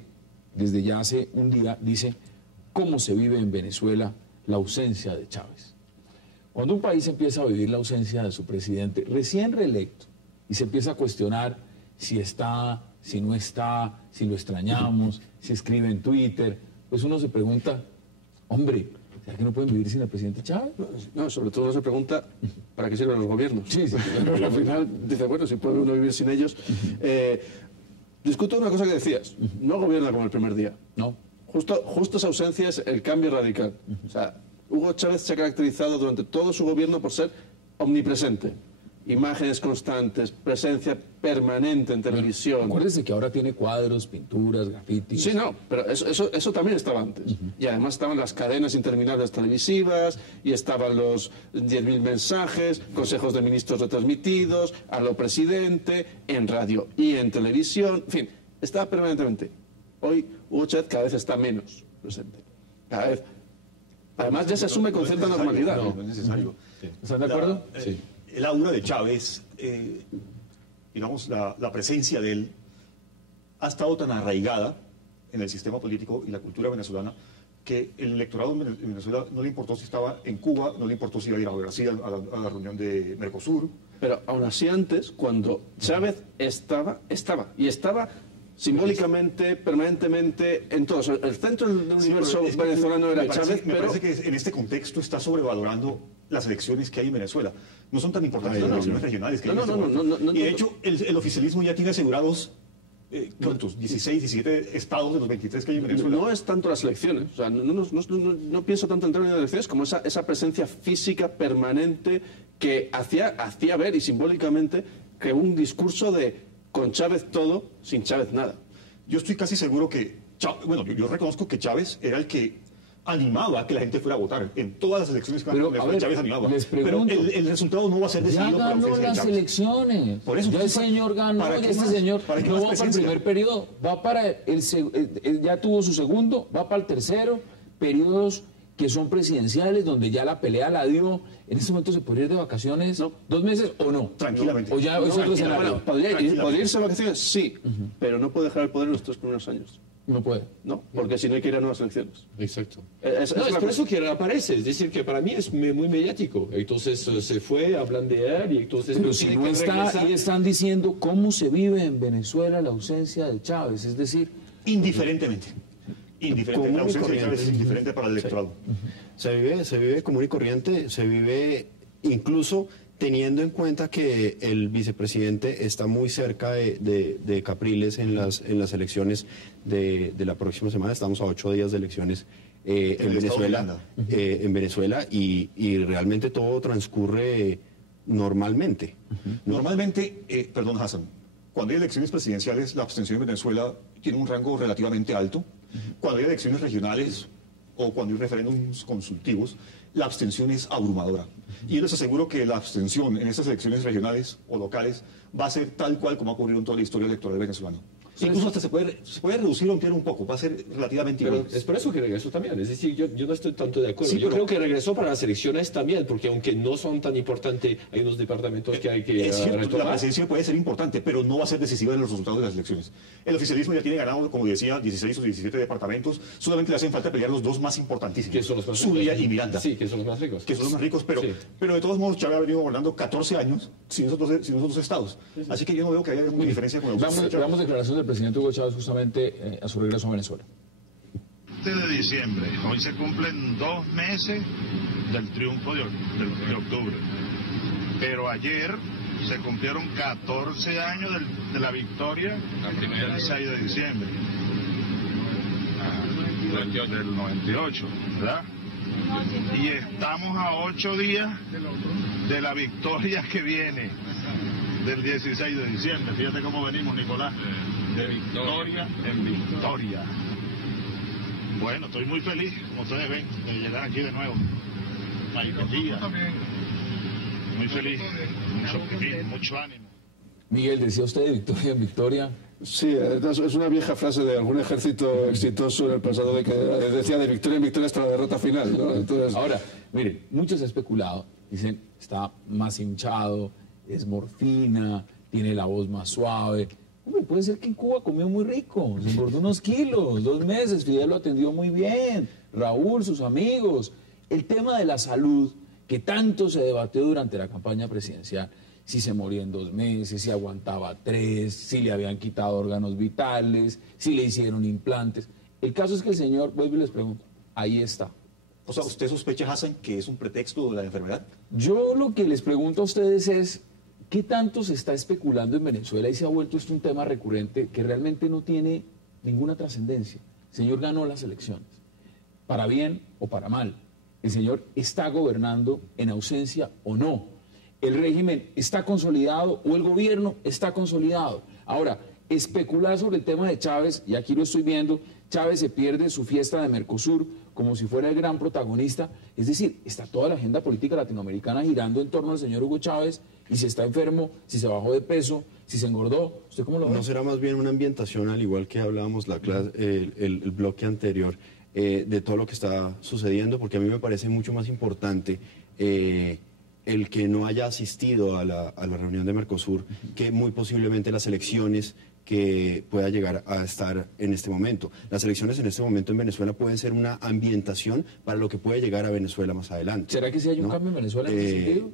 desde ya hace un día, dice, ¿cómo se vive en Venezuela la ausencia de Chávez? Cuando un país empieza a vivir la ausencia de su presidente recién reelecto y se empieza a cuestionar si está, si no está, si lo extrañamos, si escribe en Twitter, pues uno se pregunta, hombre, ¿será que no pueden vivir sin el presidente Chávez? No, sobre todo uno se pregunta para qué sirven los gobiernos. Sí, sí. Pero al final dice, bueno, si puede uno vivir sin ellos. discuto una cosa que decías. No gobierna como el primer día. No. Justo esa ausencia es el cambio radical. O sea, Hugo Chávez se ha caracterizado durante todo su gobierno por ser omnipresente. Imágenes constantes, presencia permanente en televisión. Acuérdese que ahora tiene cuadros, pinturas, grafitis. Sí, no, pero eso también estaba antes. Y además estaban las cadenas interminables televisivas, y estaban los 10.000 mensajes, consejos de ministros retransmitidos, a lo presidente, en radio y en televisión. En fin, estaba permanentemente. Hoy Hugo Chávez cada vez está menos presente. Cada vez. Además ya se asume con cierta normalidad. No es necesario. ¿Están de acuerdo? Sí. El aura de Chávez, digamos, la presencia de él ha estado tan arraigada en el sistema político y la cultura venezolana que el electorado en Venezuela no le importó si estaba en Cuba, no le importó si iba a ir a Brasil a la reunión de Mercosur. Pero aún así antes, cuando Chávez estaba simbólicamente, permanentemente, en todos. El centro del universo venezolano era Chávez, me parece que en este contexto está sobrevalorando las elecciones que hay en Venezuela. No son tan importantes las elecciones regionales que hay en este momento. Y de hecho, el oficialismo ya tiene asegurados, ¿cuántos? 16, 17 estados de los 23 que hay en Venezuela. No es tanto las elecciones. O sea, no pienso tanto en términos de elecciones como esa presencia física permanente que hacía ver y simbólicamente que un discurso de con Chávez todo, sin Chávez nada. Yo estoy casi seguro que, yo reconozco que Chávez era el que animaba a que la gente fuera a votar en todas las elecciones que Chávez animaba. Les pregunto, pero el resultado no va a ser decidido ya ganó las elecciones. Por eso, ya el señor ganó y este señor no va para el primer periodo, va para ya tuvo su segundo, va para el tercero, periodos que son presidenciales, donde ya la pelea la dio. En este momento se podría ir de vacaciones, ¿no? 2 meses o no. Tranquilamente. O ya es otro escenario. Bueno, podría irse de vacaciones, sí, pero no puede dejar el poder en los 3 primeros años. No puede. No, porque si no hay que ir a nuevas elecciones. Exacto. Es por eso que reaparece, es decir, que para mí es muy mediático. Entonces se fue, hablan de él y entonces... Pero si no está, y están diciendo cómo se vive en Venezuela la ausencia de Chávez, es decir... Indiferentemente. La ausencia de Chávez es indiferente para el electorado. Se vive común y corriente, se vive incluso teniendo en cuenta que el vicepresidente está muy cerca de Capriles en las elecciones de la próxima semana. Estamos a 8 días de elecciones en Venezuela y realmente todo transcurre normalmente. Normalmente, perdón Hassan, cuando hay elecciones presidenciales la abstención en Venezuela tiene un rango relativamente alto. Cuando hay elecciones regionales o cuando hay referéndums consultivos, la abstención es abrumadora. Y yo les aseguro que la abstención en estas elecciones regionales o locales va a ser tal cual como ha ocurrido en toda la historia electoral venezolana. Incluso hasta se puede reducir o ampliar un poco, va a ser relativamente igual. Es por eso que regresó también, es decir, yo no estoy tanto de acuerdo. Sí, yo creo que regresó para las elecciones también, porque aunque no son tan importantes, hay unos departamentos que hay que es cierto, retomar. la presidencia puede ser importante, pero no va a ser decisiva en los resultados de las elecciones. El oficialismo ya tiene ganado, como decía, 16 o 17 departamentos, solamente le hacen falta pelear los 2 más importantísimos, que son los más Zulia y Miranda. Sí, que son los más ricos. Que son los más ricos, pero de todos modos Chávez ha venido gobernando 14 años sin esos dos estados. Así que yo no veo que haya una diferencia con la ausencia de Chávez. Veamos declaración del presidente Hugo Chávez justamente a su regreso a Venezuela. De diciembre, hoy se cumplen 2 meses del triunfo de octubre, pero ayer se cumplieron 14 años de la victoria del 6 de diciembre del 98, ¿verdad? Y estamos a 8 días de la victoria que viene del 16 de diciembre. Fíjate cómo venimos, Nicolás, de victoria en victoria. Bueno, estoy muy feliz, como ustedes ven, de llegar aquí de nuevo. Muy feliz, mucho ánimo. Miguel, decía usted de victoria en victoria. Sí, es una vieja frase de algún ejército exitoso en el pasado de que decía de victoria en victoria hasta la derrota final, ¿no? Entonces... Ahora, miren, muchos han especulado, dicen, está más hinchado, es morfina, tiene la voz más suave. Hombre, puede ser que en Cuba comió muy rico, se engordó unos kilos, 2 meses, Fidel lo atendió muy bien, Raúl, sus amigos. El tema de la salud, que tanto se debatió durante la campaña presidencial, si se moría en 2 meses, si aguantaba 3, si le habían quitado órganos vitales, si le hicieron implantes. El caso es que el señor, vuelvo y les pregunto, ahí está. O sea, ¿usted sospecha, Hassan, que es un pretexto de la enfermedad? Yo lo que les pregunto a ustedes es, ¿Qué tanto se está especulando en Venezuela y se ha vuelto esto un tema recurrente que realmente no tiene ninguna trascendencia? El señor ganó las elecciones, para bien o para mal. El señor está gobernando en ausencia o no. El régimen está consolidado o el gobierno está consolidado. Ahora, especular sobre el tema de Chávez, y aquí lo estoy viendo, Chávez se pierde su fiesta de Mercosur como si fuera el gran protagonista. Es decir, está toda la agenda política latinoamericana girando en torno al señor Hugo Chávez, y si está enfermo, si se bajó de peso, si se engordó. ¿Usted cómo lo ve? ¿No será más bien una ambientación, al igual que hablábamos el bloque anterior, de todo lo que está sucediendo? Porque a mí me parece mucho más importante el que no haya asistido a la reunión de Mercosur que muy posiblemente las elecciones que pueda llegar a estar en este momento. Las elecciones en este momento en Venezuela pueden ser una ambientación para lo que puede llegar a Venezuela más adelante. ¿Será que sí hay un cambio en Venezuela en ese sentido?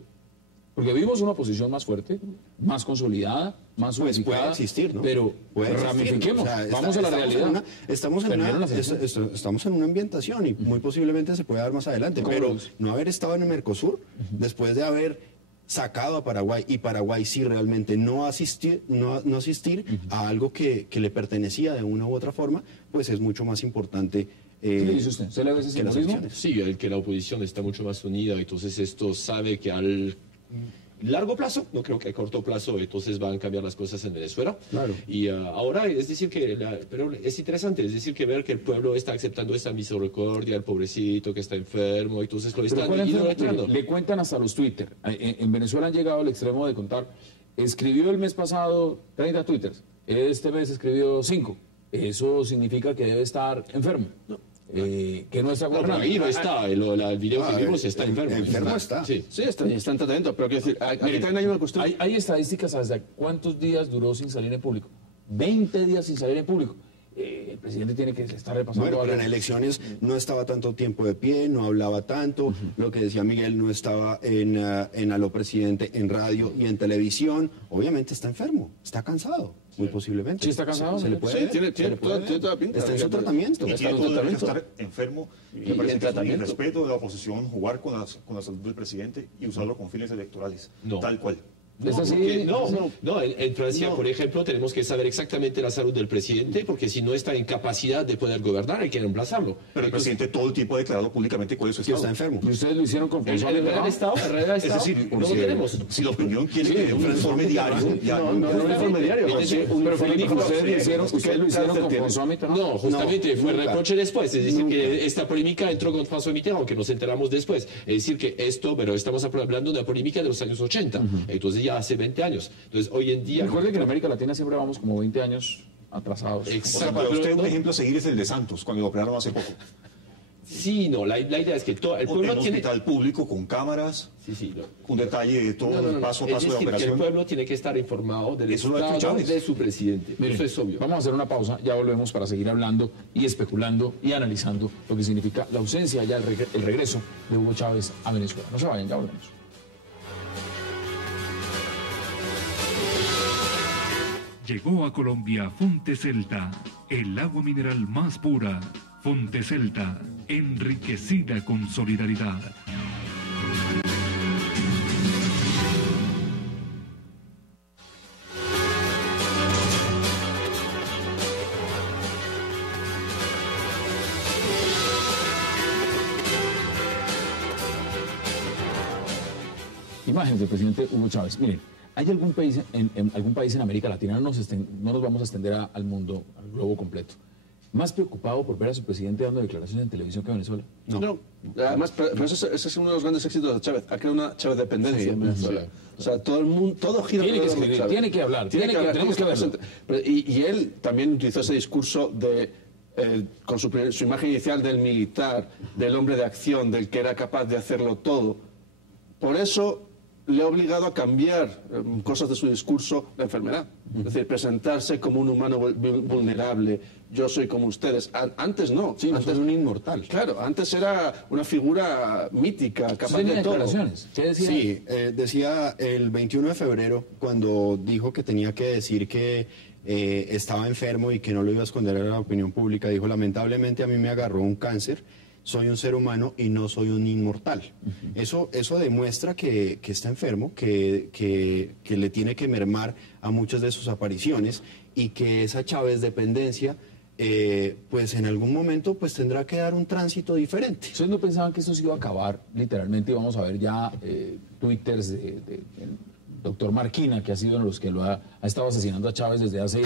Porque vimos una posición más fuerte, más consolidada, más unificada. Puede existir, ¿no? Pero ramifiquemos, vamos a la realidad. Estamos en una ambientación y muy posiblemente se puede dar más adelante. Pero no haber estado en el Mercosur, después de haber sacado a Paraguay, y Paraguay sí realmente no asistir a algo que le pertenecía de una u otra forma, pues es mucho más importante. ¿Qué le dice usted? ¿Se le ve ese simbolismo? Sí, el que la oposición está mucho más unida, entonces esto sabe que al largo plazo, no creo que a corto plazo, entonces van a cambiar las cosas en Venezuela. Claro. Y ahora, es decir, pero es interesante, es decir, que ver que el pueblo está aceptando esta misericordia, el pobrecito que está enfermo, entonces lo están idolatrando. Le cuentan hasta los Twitter. En Venezuela han llegado al extremo de contar, escribió el mes pasado 30 twitters, este mes escribió 5. Eso significa que debe estar enfermo. No. Que no está gobernando. Ahí no está, el video que vimos está enfermo. Enfermo está. Sí, está en tratamiento, pero quiero decir, aquí también hay una cuestión. Hay estadísticas hasta cuántos días duró sin salir en público. 20 días sin salir en público. El presidente tiene que estar repasando. Bueno, pero en elecciones no estaba tanto tiempo de pie, no hablaba tanto. Lo que decía Miguel, no estaba en Aló Presidente, en radio y en televisión. Obviamente está enfermo, está cansado. Muy posiblemente. ¿Sí está cansado? ¿Se le puede? Sí, tiene toda pinta. Está en su tratamiento. Y tiene todo el derecho a estar enfermo. Me parece que es un irrespeto de la oposición jugar con la salud del presidente y usarlo con fines electorales. No. Tal cual. En Francia, por ejemplo, tenemos que saber exactamente la salud del presidente, porque si no está en capacidad de poder gobernar, hay que reemplazarlo. Pero el presidente todo el tiempo ha declarado públicamente cuál es su Que estado. está enfermo. Y ustedes lo hicieron con Fonso. ¿El real estado? Es decir, no lo tenemos. si la opinión quiere que dé un informe diario, un informe diario. Pero Felipe, ustedes lo hicieron con Fonso Mitterrand. No, justamente fue reproche después. Es decir, que esta polémica entró con François Mitterrand, que nos enteramos después. Es decir, que esto, pero estamos hablando de una polémica de los años 80. Entonces ya hace 20 años. Entonces, hoy en día... Recuerde que en América Latina siempre vamos como 20 años atrasados. O sea, para usted un ejemplo a seguir es el de Santos, cuando lo operaron hace poco. Sí, no, la idea es que todo el pueblo en un hospital público con cámaras, un detalle de todo el paso a paso de la operación. Que el pueblo tiene que estar informado del estado de su presidente. Miren, eso es obvio. Vamos a hacer una pausa, ya volvemos para seguir hablando y especulando y analizando lo que significa la ausencia, ya el regreso de Hugo Chávez a Venezuela. No se vayan, ya volvemos. Llegó a Colombia Fonte Celta, el agua mineral más pura. Fonte Celta, enriquecida con solidaridad. Imágenes del presidente Hugo Chávez. Miren, ¿hay algún país algún país en América Latina, no nos vamos a extender al mundo, al globo completo, más preocupado por ver a su presidente dando declaraciones en televisión que Venezuela? No. Además, pero ese es uno de los grandes éxitos de Chávez. Ha creado una Chávez dependencia en Venezuela. O sea, todo el mundo, todo gira alrededor de Chávez. Tiene que hablar, tenemos que verlo. Y él también utilizó ese discurso con su imagen inicial del militar, del hombre de acción, del que era capaz de hacerlo todo. Por eso le ha obligado a cambiar cosas de su discurso, la enfermedad. Es decir, presentarse como un humano vulnerable. Yo soy como ustedes. Antes no. Sí, antes era un inmortal. Claro, antes era una figura mítica, capaz de todo. ¿Qué decía? Sí, decía el 21 de febrero, cuando dijo que tenía que decir que estaba enfermo y que no lo iba a esconder a la opinión pública, dijo: lamentablemente a mí me agarró un cáncer soy un ser humano y no soy un inmortal. Eso demuestra que está enfermo, que le tiene que mermar a muchas de sus apariciones y que esa Chávez dependencia, pues en algún momento pues tendrá que dar un tránsito diferente. ¿Ustedes no pensaban que esto se iba a acabar? Literalmente íbamos a ver ya twitters del doctor Marquina, que ha sido uno de los que lo ha estado asesinando a Chávez desde hace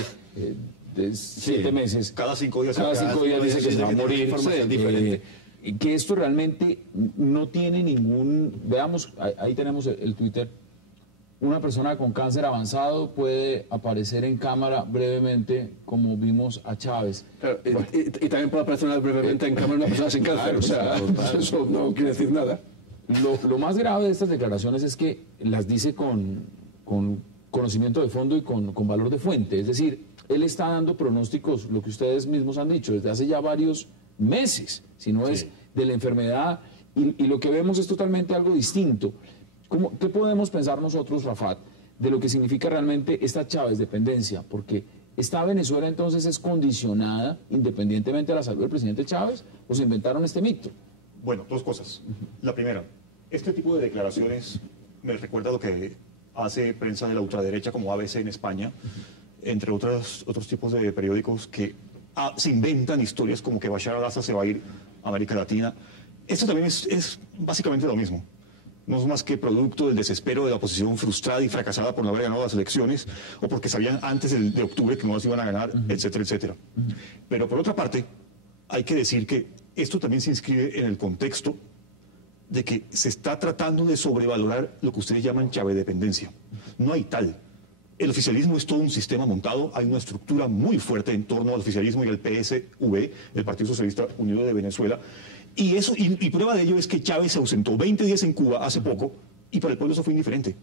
7 meses. Cada 5 días. Cada 5 días dice que se va a morir. Información diferente. Que esto realmente no tiene ningún... Veamos, ahí tenemos el Twitter. Una persona con cáncer avanzado puede aparecer en cámara brevemente, como vimos a Chávez. Claro, y también puede aparecer brevemente en cámara una persona sin cáncer. Claro, eso no quiere decir nada. Lo más grave de estas declaraciones es que las dice con conocimiento de fondo y con valor de fuente. Es decir, él está dando pronósticos, lo que ustedes mismos han dicho, desde hace ya varios meses, si no es de la enfermedad, y lo que vemos es totalmente algo distinto. ¿Qué podemos pensar nosotros, Rafat, de lo que significa realmente esta Chávez dependencia? Porque ¿esta Venezuela entonces es condicionada independientemente de la salud del presidente Chávez o se inventaron este mito? Bueno, 2 cosas. La primera, este tipo de declaraciones me recuerda lo que hace prensa de la ultraderecha como ABC en España, entre otros tipos de periódicos que se inventan historias como que Bashar al-Assad se va a ir a América Latina. Esto también es básicamente lo mismo. No es más que producto del desespero de la oposición frustrada y fracasada por no haber ganado las elecciones o porque sabían antes de octubre que no las iban a ganar, etcétera, etcétera. Pero por otra parte, hay que decir que esto también se inscribe en el contexto de que se está tratando de sobrevalorar lo que ustedes llaman Chávez dependencia. No hay tal. El oficialismo es todo un sistema montado, hay una estructura muy fuerte en torno al oficialismo y al PSV, el Partido Socialista Unido de Venezuela, y prueba de ello es que Chávez se ausentó 20 días en Cuba hace poco, y para el pueblo eso fue indiferente.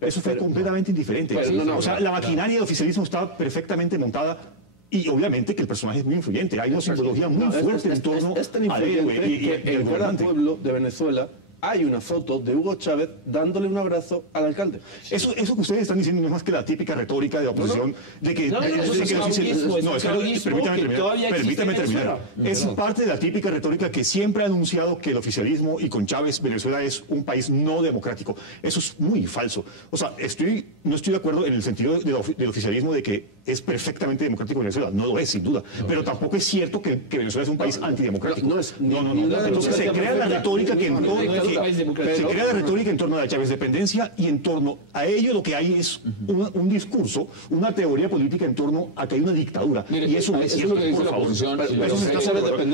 Eso fue completamente indiferente. O sea, la maquinaria del oficialismo está perfectamente montada, y obviamente que el personaje es muy influyente, hay una simbología muy fuerte en torno al héroe y el gran pueblo de Venezuela. Hay una foto de Hugo Chávez dándole un abrazo al alcalde. Eso que ustedes están diciendo no es más que la típica retórica de la oposición de que... Permítame terminar. Es parte de la típica retórica que siempre ha anunciado que el oficialismo y con Chávez Venezuela es un país no democrático. Eso es muy falso. O sea, no estoy de acuerdo en el sentido del oficialismo de que es perfectamente democrático Venezuela. No lo es, sin duda. Pero tampoco es cierto que Venezuela es un país antidemocrático. No. Entonces se crea la retórica que se crea la retórica en torno a la Chávez dependencia y en torno a ello lo que hay es un discurso, una teoría política en torno a que hay una dictadura. Mire, y eso no es cierto, por favor.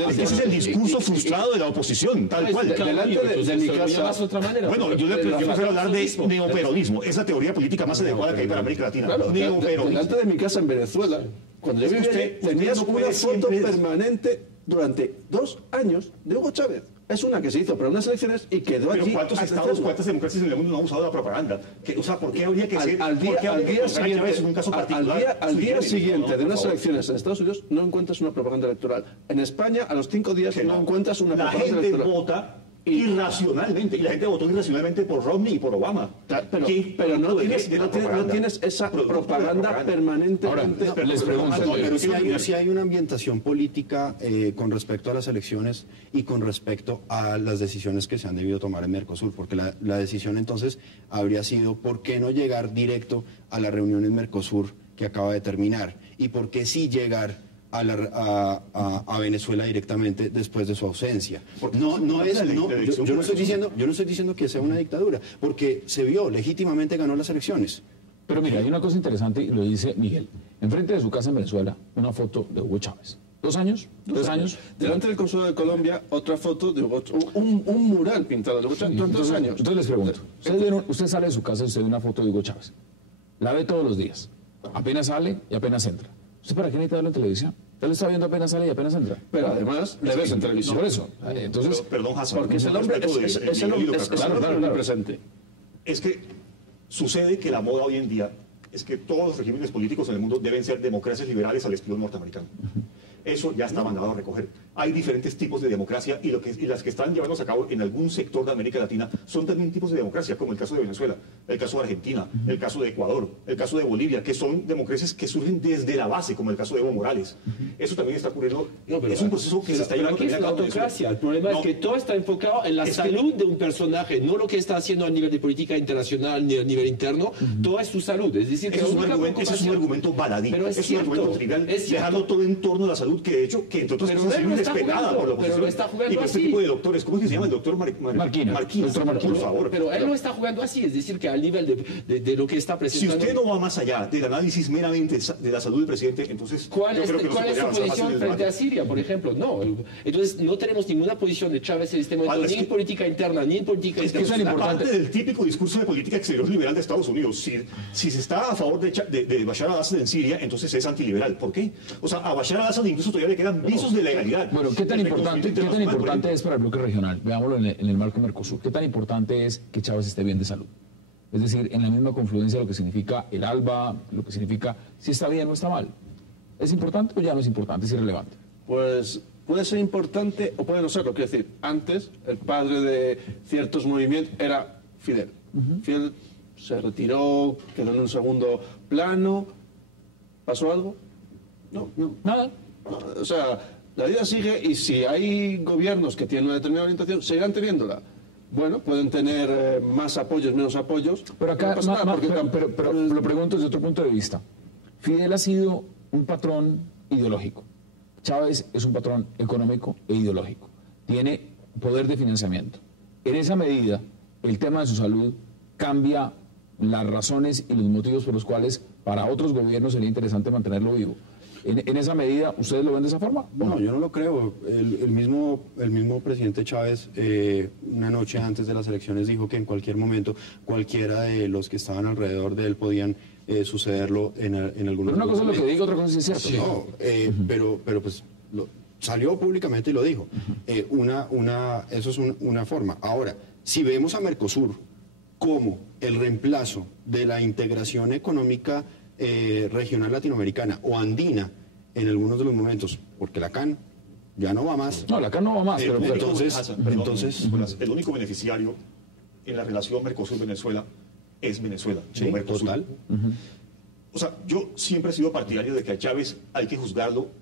Ese es el discurso frustrado de la oposición, tal cual. Delante de mi casa... Bueno, yo prefiero hablar de neoperonismo. Es la teoría política más adecuada que hay para América Latina. Delante de mi casa en Venezuela, cuando yo vivía, tenías una foto permanente durante 2 años de Hugo Chávez. Es una que se hizo para unas elecciones y quedó allí. Pero ¿cuántos estados, cuántas democracias en el mundo no han usado la propaganda? O sea, ¿por qué habría que ser al día siguiente de unas elecciones en Estados Unidos no encuentras una propaganda electoral? En España, a los 5 días no encuentras una propaganda electoral. La gente vota irracionalmente, y la gente votó irracionalmente por Romney y por Obama. Pero no tienes esa propaganda permanente. Ahora, les pregunto, pero sí hay una ambientación política con respecto a las elecciones y con respecto a las decisiones que se han debido tomar en Mercosur, porque la decisión entonces habría sido ¿por qué no llegar directo a la reunión en Mercosur que acaba de terminar? ¿Y por qué sí llegar a Venezuela directamente después de su ausencia? Yo no estoy diciendo que sea una dictadura, porque se vio, legítimamente ganó las elecciones. Pero mira, hay una cosa interesante y lo dice Miguel. Enfrente de su casa en Venezuela, una foto de Hugo Chávez. 2 años, 3 años. Delante del Consulado de Colombia, otra foto de Hugo Chávez. Un mural pintado de Hugo Chávez durante 2 años. Entonces les pregunto, usted sale de su casa y usted ve una foto de Hugo Chávez. La ve todos los días. Apenas sale y apenas entra. ¿Usted para qué necesita verlo en televisión? Usted lo está viendo apenas sale y apenas entra. Pero además le ves en televisión. Por eso. Entonces, perdón, Hassan. Porque es el hombre presente. Es que sucede que la moda hoy en día es que todos los regímenes políticos en el mundo deben ser democracias liberales al estilo norteamericano. Eso ya está mandado a recoger. hay diferentes tipos de democracia y las que están llevándose a cabo en algún sector de América Latina son también tipos de democracia, como el caso de Venezuela, el caso de Argentina, el caso de Ecuador, el caso de Bolivia, que son democracias que surgen desde la base, como el caso de Evo Morales. Eso también está ocurriendo. Es un proceso que se está llevando también a cabo. El problema es que todo está enfocado en la salud de un personaje, no lo que está haciendo a nivel de política internacional ni a nivel interno. Todo es su salud. Es decir, ese es un argumento baladí. Pero es un argumento trivial, dejarlo todo en torno a la salud, que de hecho, que entre otras cosas es despegada por la oposición. Pero lo está jugando y por así. Este tipo de doctores, ¿cómo es que se llama el doctor Marquina, por favor? Pero él no está jugando así, es decir, que al nivel de lo que está presentando... Si usted no va más allá del análisis meramente de la salud del presidente, entonces... ¿Cuál es su posición frente a Siria, por ejemplo? No. Entonces, no tenemos ninguna posición de Chávez en este momento, ni en política interna, ni en política internacional. Es parte del típico discurso de política exterior liberal de Estados Unidos. Si se está a favor de Bashar al-Assad en Siria, entonces es antiliberal. ¿Por qué? O sea, a Bashar al-Assad incluso todavía le quedan visos de legalidad. Bueno, ¿qué tan importante es para el bloque regional? Veámoslo en el marco Mercosur. ¿Qué tan importante es que Chávez esté bien de salud? Es decir, en la misma confluencia lo que significa el ALBA, lo que significa si está bien o está mal. ¿Es importante o ya no es importante, es irrelevante? Pues puede ser importante o puede no serlo. Quiero decir, antes el padre de ciertos movimientos era Fidel. Fidel se retiró, quedó en un segundo plano. ¿Pasó algo? No. Nada. No, o sea, la vida sigue y si hay gobiernos que tienen una determinada orientación, seguirán teniéndola. Bueno, pueden tener más apoyos, menos apoyos. Pero acá, pero lo pregunto desde otro punto de vista. Fidel ha sido un patrón ideológico. Chávez es un patrón económico e ideológico. Tiene poder de financiamiento. En esa medida, el tema de su salud cambia las razones y los motivos por los cuales para otros gobiernos sería interesante mantenerlo vivo. En esa medida, ¿ustedes lo ven de esa forma? No, yo no lo creo. El mismo presidente Chávez, una noche antes de las elecciones, dijo que en cualquier momento cualquiera de los que estaban alrededor de él podían sucederlo en algunos. Pero una cosa es lo que digo, otra cosa es cierto. Sí. No, pero pues salió públicamente y lo dijo. Eso es una forma. Ahora, si vemos a Mercosur como el reemplazo de la integración económica regional latinoamericana o andina en algunos de los momentos, porque la CAN ya no va más. No, la CAN no va más. Pero entonces, el único beneficiario en la relación Mercosur-Venezuela es Venezuela. Sí, total. O sea, yo siempre he sido partidario de que a Chávez hay que juzgarlo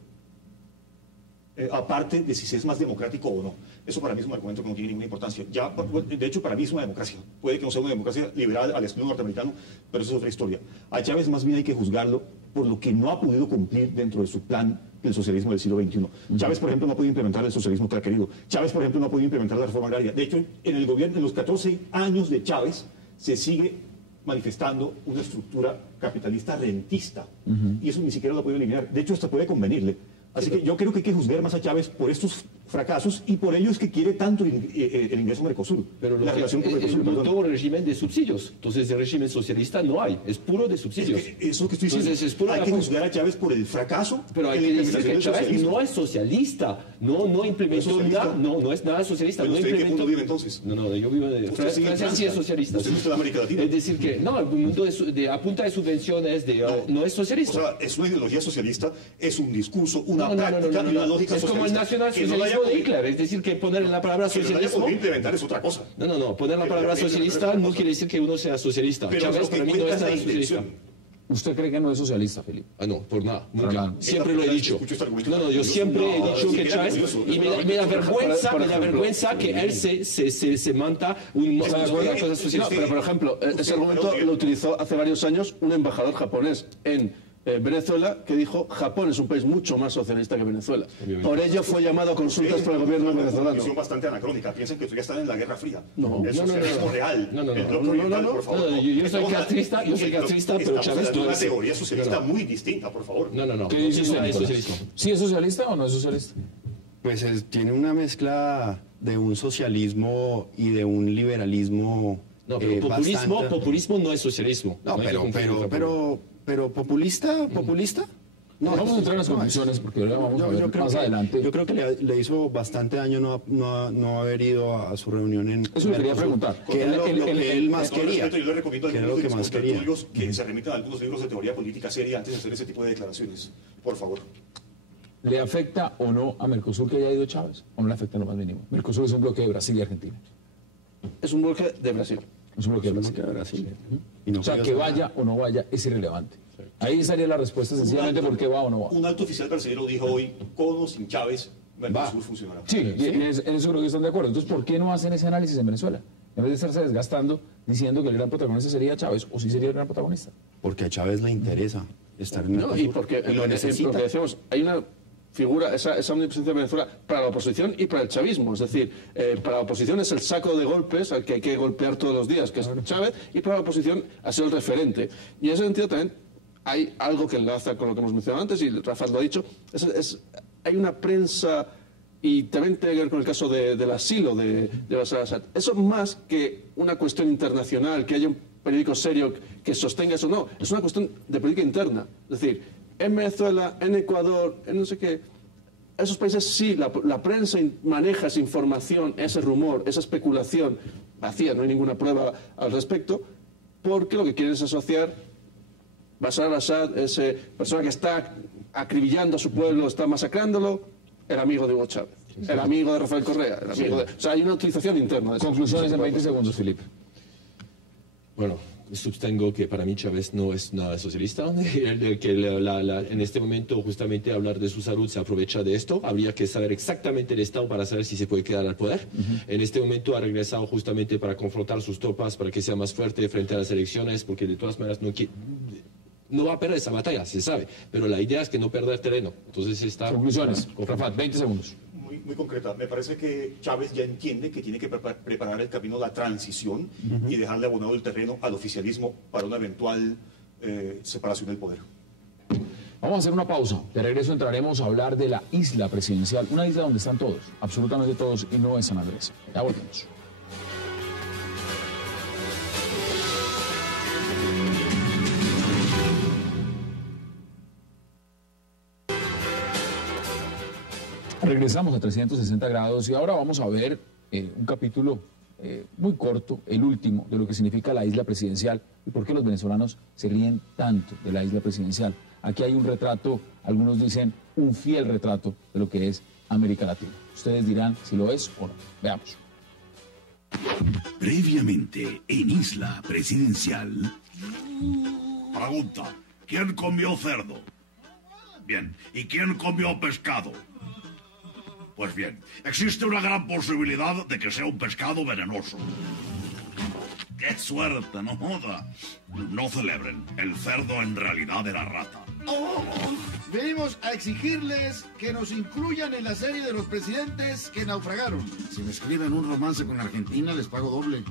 aparte de si es más democrático o no. Eso para mí es un argumento que no tiene ninguna importancia. De hecho, para mí es una democracia. Puede que no sea una democracia liberal al estilo norteamericano, pero eso es otra historia. A Chávez más bien hay que juzgarlo por lo que no ha podido cumplir dentro de su plan del socialismo del siglo XXI. Chávez, por ejemplo, no ha podido implementar el socialismo que ha querido. Chávez, por ejemplo, no ha podido implementar la reforma agraria. De hecho, en el gobierno, en los 14 años de Chávez, se sigue manifestando una estructura capitalista rentista. Y eso ni siquiera lo ha podido eliminar. De hecho, hasta puede convenirle. Así que yo creo que hay que juzgar más a Chávez por estos fracasos y por ello es que quiere tanto el ingreso a Mercosur. Pero la relación con Mercosur, montó un régimen de subsidios. Entonces el régimen socialista no hay, es puro de subsidios. Eso que estoy diciendo. Hay que juzgar a Chávez por el fracaso. Pero hay que decir que Chávez no es socialista, no implementó nada, no es nada socialista. ¿Pero usted en qué mundo vive entonces? No, yo vivo de Francia, sí es socialista. ¿Usted no está en América Latina? Es decir que, no, el mundo a punta de subvenciones no es socialista. O sea, es una ideología socialista, es un discurso, una práctica y una lógica socialista. Es como el nacionalsocialismo de Hitler, es decir, que poner la palabra socialismo... Que implementar es otra cosa. No, poner la palabra socialista no quiere decir que uno sea socialista. Pero Chávez para mí no es nada socialista. ¿Usted cree que no es socialista, Felipe? No, por nada, nunca. Siempre lo he dicho. No, yo siempre he dicho que Chávez... Y me da vergüenza que él se manta una cosa socialista. Pero, por ejemplo, ese argumento lo utilizó hace varios años un embajador japonés en Venezuela, que dijo Japón es un país mucho más socialista que Venezuela. Por ello fue llamado a consultas por el gobierno venezolano. Es una visión bastante anacrónica. Piensan que ya están en la Guerra Fría. No, el socialismo real. Yo soy castrista, pero Chávez no es una teoría socialista muy distinta, por favor. No. ¿Qué dice usted, socialismo? ¿Sí es socialista o no es socialista? Pues tiene una mezcla de un socialismo y de un liberalismo. No, pero populismo no es socialismo. No, pero populista. No, vamos a entrar en las conclusiones porque ahora vamos a ver más adelante. Yo creo que le hizo bastante daño no haber ido a su reunión en... Eso le quería preguntar. Que era lo que él más quería. Yo le recomiendo a algunos de los estudios que se remitan a algunos libros de teoría política seria antes de hacer ese tipo de declaraciones. Por favor. ¿Le afecta o no a Mercosur que haya ido Chávez? ¿O no le afecta en lo más mínimo? Mercosur es un bloque de Brasil y Argentina. Es un bloque de Brasil. Es un bloque de Brasil. Y no, o sea, que vaya o no vaya es irrelevante. Ahí estaría la respuesta sencillamente por qué va o no va. Un alto oficial brasileño dijo hoy, con o sin Chávez, Mercosur funcionará. Sí, en eso creo que están de acuerdo. Entonces, ¿por qué no hacen ese análisis en Venezuela? En vez de estarse desgastando diciendo que el gran protagonista sería Chávez, o sí sería el gran protagonista. Porque a Chávez le interesa estar en No, y porque lo que decíamos, hay una figura, esa omnipresencia de Venezuela para la oposición y para el chavismo. Es decir, para la oposición es el saco de golpes al que hay que golpear todos los días, que es Chávez, y para la oposición ha sido el referente. Y en ese sentido también hay algo que enlaza con lo que hemos mencionado antes, y Rafael lo ha dicho, hay una prensa, y también tiene que ver con el caso del asilo de Bashar al-Assad. Eso más que una cuestión internacional, que haya un periódico serio que sostenga eso, no, es una cuestión de política interna. Es decir, en Venezuela, en Ecuador, en no sé qué, esos países sí, la prensa maneja esa información, ese rumor, esa especulación vacía, no hay ninguna prueba al respecto, porque lo que quieren es asociar Bashar al-Assad, esa persona que está acribillando a su pueblo, está masacrándolo, el amigo de Hugo Chávez, el amigo de Rafael Correa, el amigo de... O sea, hay una utilización interna de eso. Conclusiones en 20 segundos, Felipe. Bueno, sostengo que para mí Chávez no es nada socialista, que en este momento justamente hablar de su salud se aprovecha de esto, habría que saber exactamente el estado para saber si se puede quedar al poder. En este momento ha regresado justamente para confrontar sus tropas, para que sea más fuerte frente a las elecciones, porque de todas maneras no va a perder esa batalla, se sabe, pero la idea es que no perder terreno. Entonces está... Conclusiones, Rafa, 20 segundos. Muy concreta. Me parece que Chávez ya entiende que tiene que preparar el camino a la transición y dejarle abonado el terreno al oficialismo para una eventual separación del poder. Vamos a hacer una pausa. De regreso entraremos a hablar de la isla presidencial, una isla donde están todos, absolutamente todos, y no es San Andrés. Ya volvemos. Regresamos a 360 grados y ahora vamos a ver un capítulo muy corto, el último, de lo que significa la isla presidencial y por qué los venezolanos se ríen tanto de la isla presidencial. Aquí hay un retrato, algunos dicen un fiel retrato de lo que es América Latina. Ustedes dirán si lo es o no. Veamos. Previamente en Isla Presidencial. Pregunta, ¿quién comió cerdo? Bien, ¿y quién comió pescado? Pues bien, existe una gran posibilidad de que sea un pescado venenoso. ¡Qué suerte, no joda! No celebren, el cerdo en realidad era rata. Venimos a exigirles que nos incluyan en la serie de los presidentes que naufragaron. Si me escriben un romance con Argentina, les pago doble.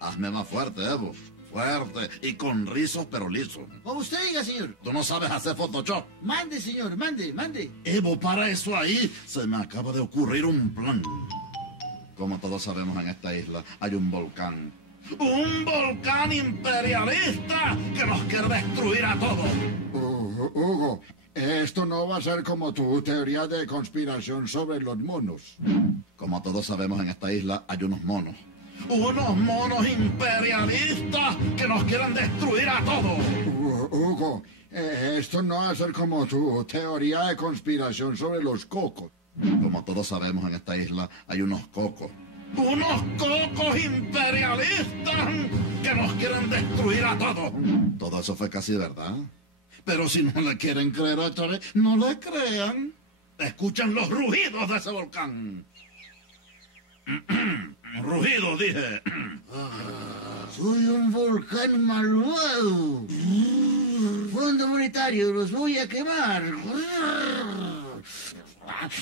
Hazme más fuerte, Evo. Fuerte y con rizos pero lisos. Como usted diga, señor. ¿Tú no sabes hacer Photoshop? Mande, señor, mande. Evo, para eso ahí se me acaba de ocurrir un plan. Como todos sabemos, en esta isla hay un volcán. ¡Un volcán imperialista que nos quiere destruir a todos! Hugo, esto no va a ser como tu teoría de conspiración sobre los monos. Como todos sabemos, en esta isla hay unos monos. ¡Unos monos imperialistas que nos quieren destruir a todos! Hugo, esto no va a ser como tu teoría de conspiración sobre los cocos. Como todos sabemos, en esta isla hay unos cocos. ¡Unos cocos imperialistas que nos quieren destruir a todos! Todo eso fue casi verdad. Pero si no le quieren creer a Chávez, no le crean. Escuchen los rugidos de ese volcán. Rugido, dije. Soy un volcán malvado. Fondo Monetario, los voy a quemar.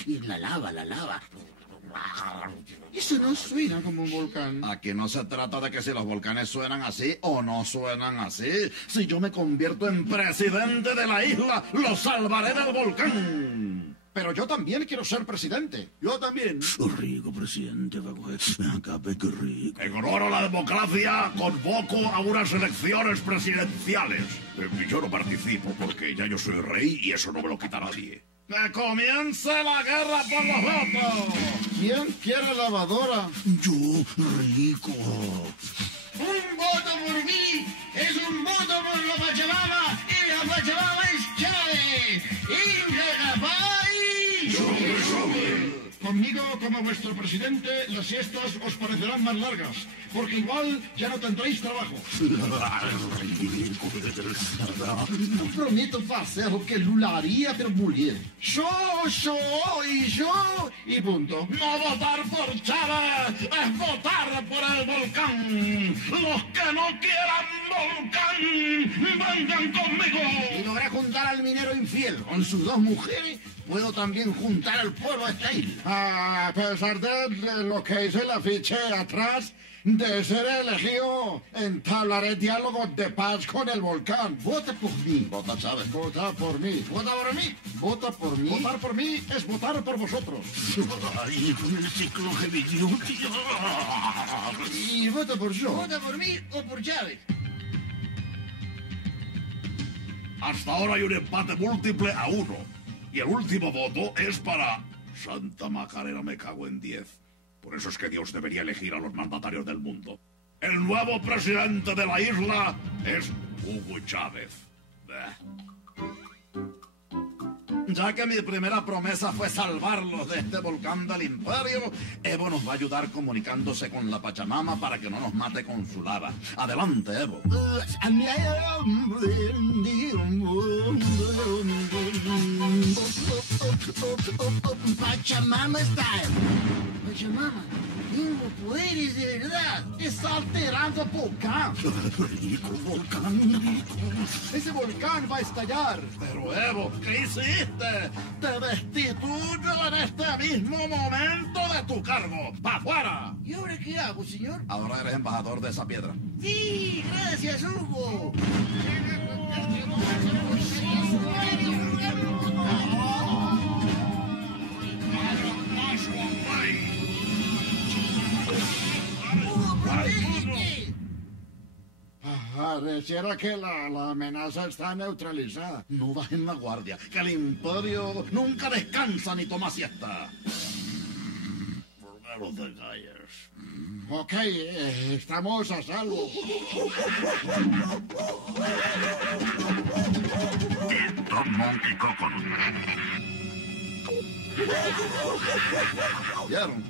Y la lava. Eso no suena como un volcán. Aquí no se trata de que si los volcanes suenan así o no suenan así. Si yo me convierto en presidente de la isla, lo salvaré del volcán. Pero yo también quiero ser presidente. Yo también. Rico, presidente. Acabe, qué rico. Ignoro la democracia, convoco a unas elecciones presidenciales. Yo no participo porque ya yo soy rey y eso no me lo quita nadie. ¡Que comience la guerra por los votos! ¿Quién quiere lavadora? Yo, rico. ¡Un voto por mí es un voto por la Pachamama y la Pachamama es Chávez. Conmigo, como vuestro presidente, las siestas os parecerán más largas, porque igual ya no tendréis trabajo. Prometo hacer lo que Lula haría, pero muy bien. Yo, y punto. No votar por Chávez es votar por el volcán. Los que no quieran volcán, vengan conmigo. Y logré juntar al minero infiel con sus 2 mujeres. Puedo también juntar al pueblo a esta isla. A pesar de lo que hice el afiche atrás, de ser elegido, entablaré diálogos de paz con el volcán. Vota por mí. Vota Chávez. Vota por mí. Vota por mí. Vota por mí. Votar por mí es votar por vosotros. Ay, con el ciclo Gevidiuti. Y vota por yo. Vota por mí o por Chávez. Hasta ahora hay un empate múltiple a 1. Y el último voto es para Santa Macarena, me cago en 10. Por eso es que Dios debería elegir a los mandatarios del mundo. El nuevo presidente de la isla es Hugo Chávez. Ya que mi primera promesa fue salvarlos de este volcán del imperio, Evo nos va a ayudar comunicándose con la Pachamama para que no nos mate con su lava. Adelante, Evo. Pachamama style. Pachamama, tengo poderes de verdad. Está alterando el volcán. Rico, volcán rico. Ese volcán va a estallar. Pero Evo, ¿qué hiciste? Te destituyo en este mismo momento de tu cargo. ¡Pa' afuera! ¿Y ahora qué hago, señor? Ahora eres embajador de esa piedra. Sí, gracias, Hugo. Pareciera que la amenaza está neutralizada. No bajen la guardia, que el imperio nunca descansa ni toma siesta. Primero de calles. Ok, estamos a salvo. Top Monkey Coconut. ¿Vieron?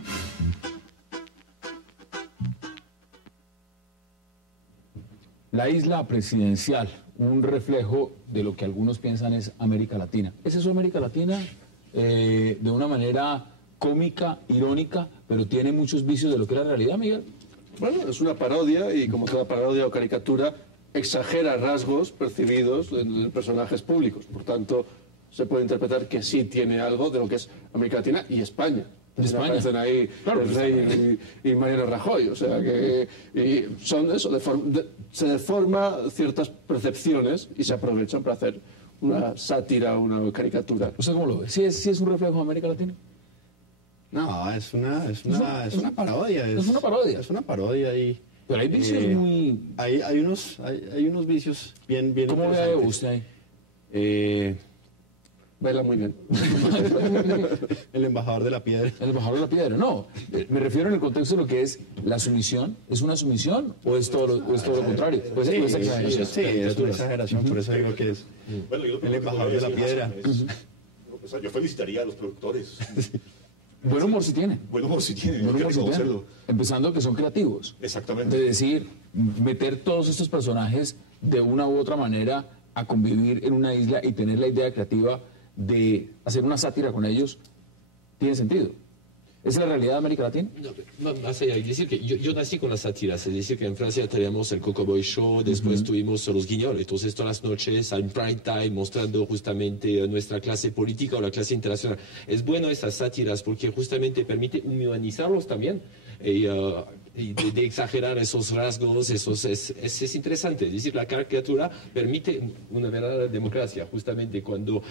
La isla presidencial, un reflejo de lo que algunos piensan es América Latina. ¿Es eso América Latina? De una manera cómica, irónica, pero tiene muchos vicios de lo que es la realidad, Miguel. Bueno, es una parodia y como toda parodia o caricatura, exagera rasgos percibidos en personajes públicos. Por tanto, se puede interpretar que sí tiene algo de lo que es América Latina y España. España. Aparecen ahí claro, el Rey y Mariano Rajoy, o sea que y son eso, se deforma ciertas percepciones y se aprovechan para hacer una sátira, una caricatura. O sea, ¿cómo lo ves? ¿Sí es un reflejo de América Latina? No, es una parodia. Es una parodia. Es una parodia y... Pero hay vicios muy... Hay unos vicios bien ¿Cómo ve a usted ahí? Baila muy bien. El embajador de la piedra. El embajador de la piedra, no. Me refiero en el contexto de lo que es la sumisión. ¿Es una sumisión o es todo lo contrario? Pues sí, es exageración. Sí, es una exageración, por eso digo que es el embajador de la piedra. O sea, yo felicitaría a los productores. Buen humor sí tiene. Buen humor sí tiene. Buen humor sí tiene. Empezando que son creativos. Exactamente. De decir, meter todos estos personajes de una u otra manera a convivir en una isla y tener la idea creativa de hacer una sátira con ellos, tiene sentido. ¿Es la realidad de América Latina? No, más allá, es decir, que yo nací con las sátiras, es decir, que en Francia teníamos el Coco Boy Show, después tuvimos los Guignol, entonces todas las noches en prime time mostrando justamente nuestra clase política o la clase internacional. Es bueno estas sátiras porque justamente permite humanizarlos también y de exagerar esos rasgos, es interesante. Es decir, la caricatura permite una verdadera democracia, justamente cuando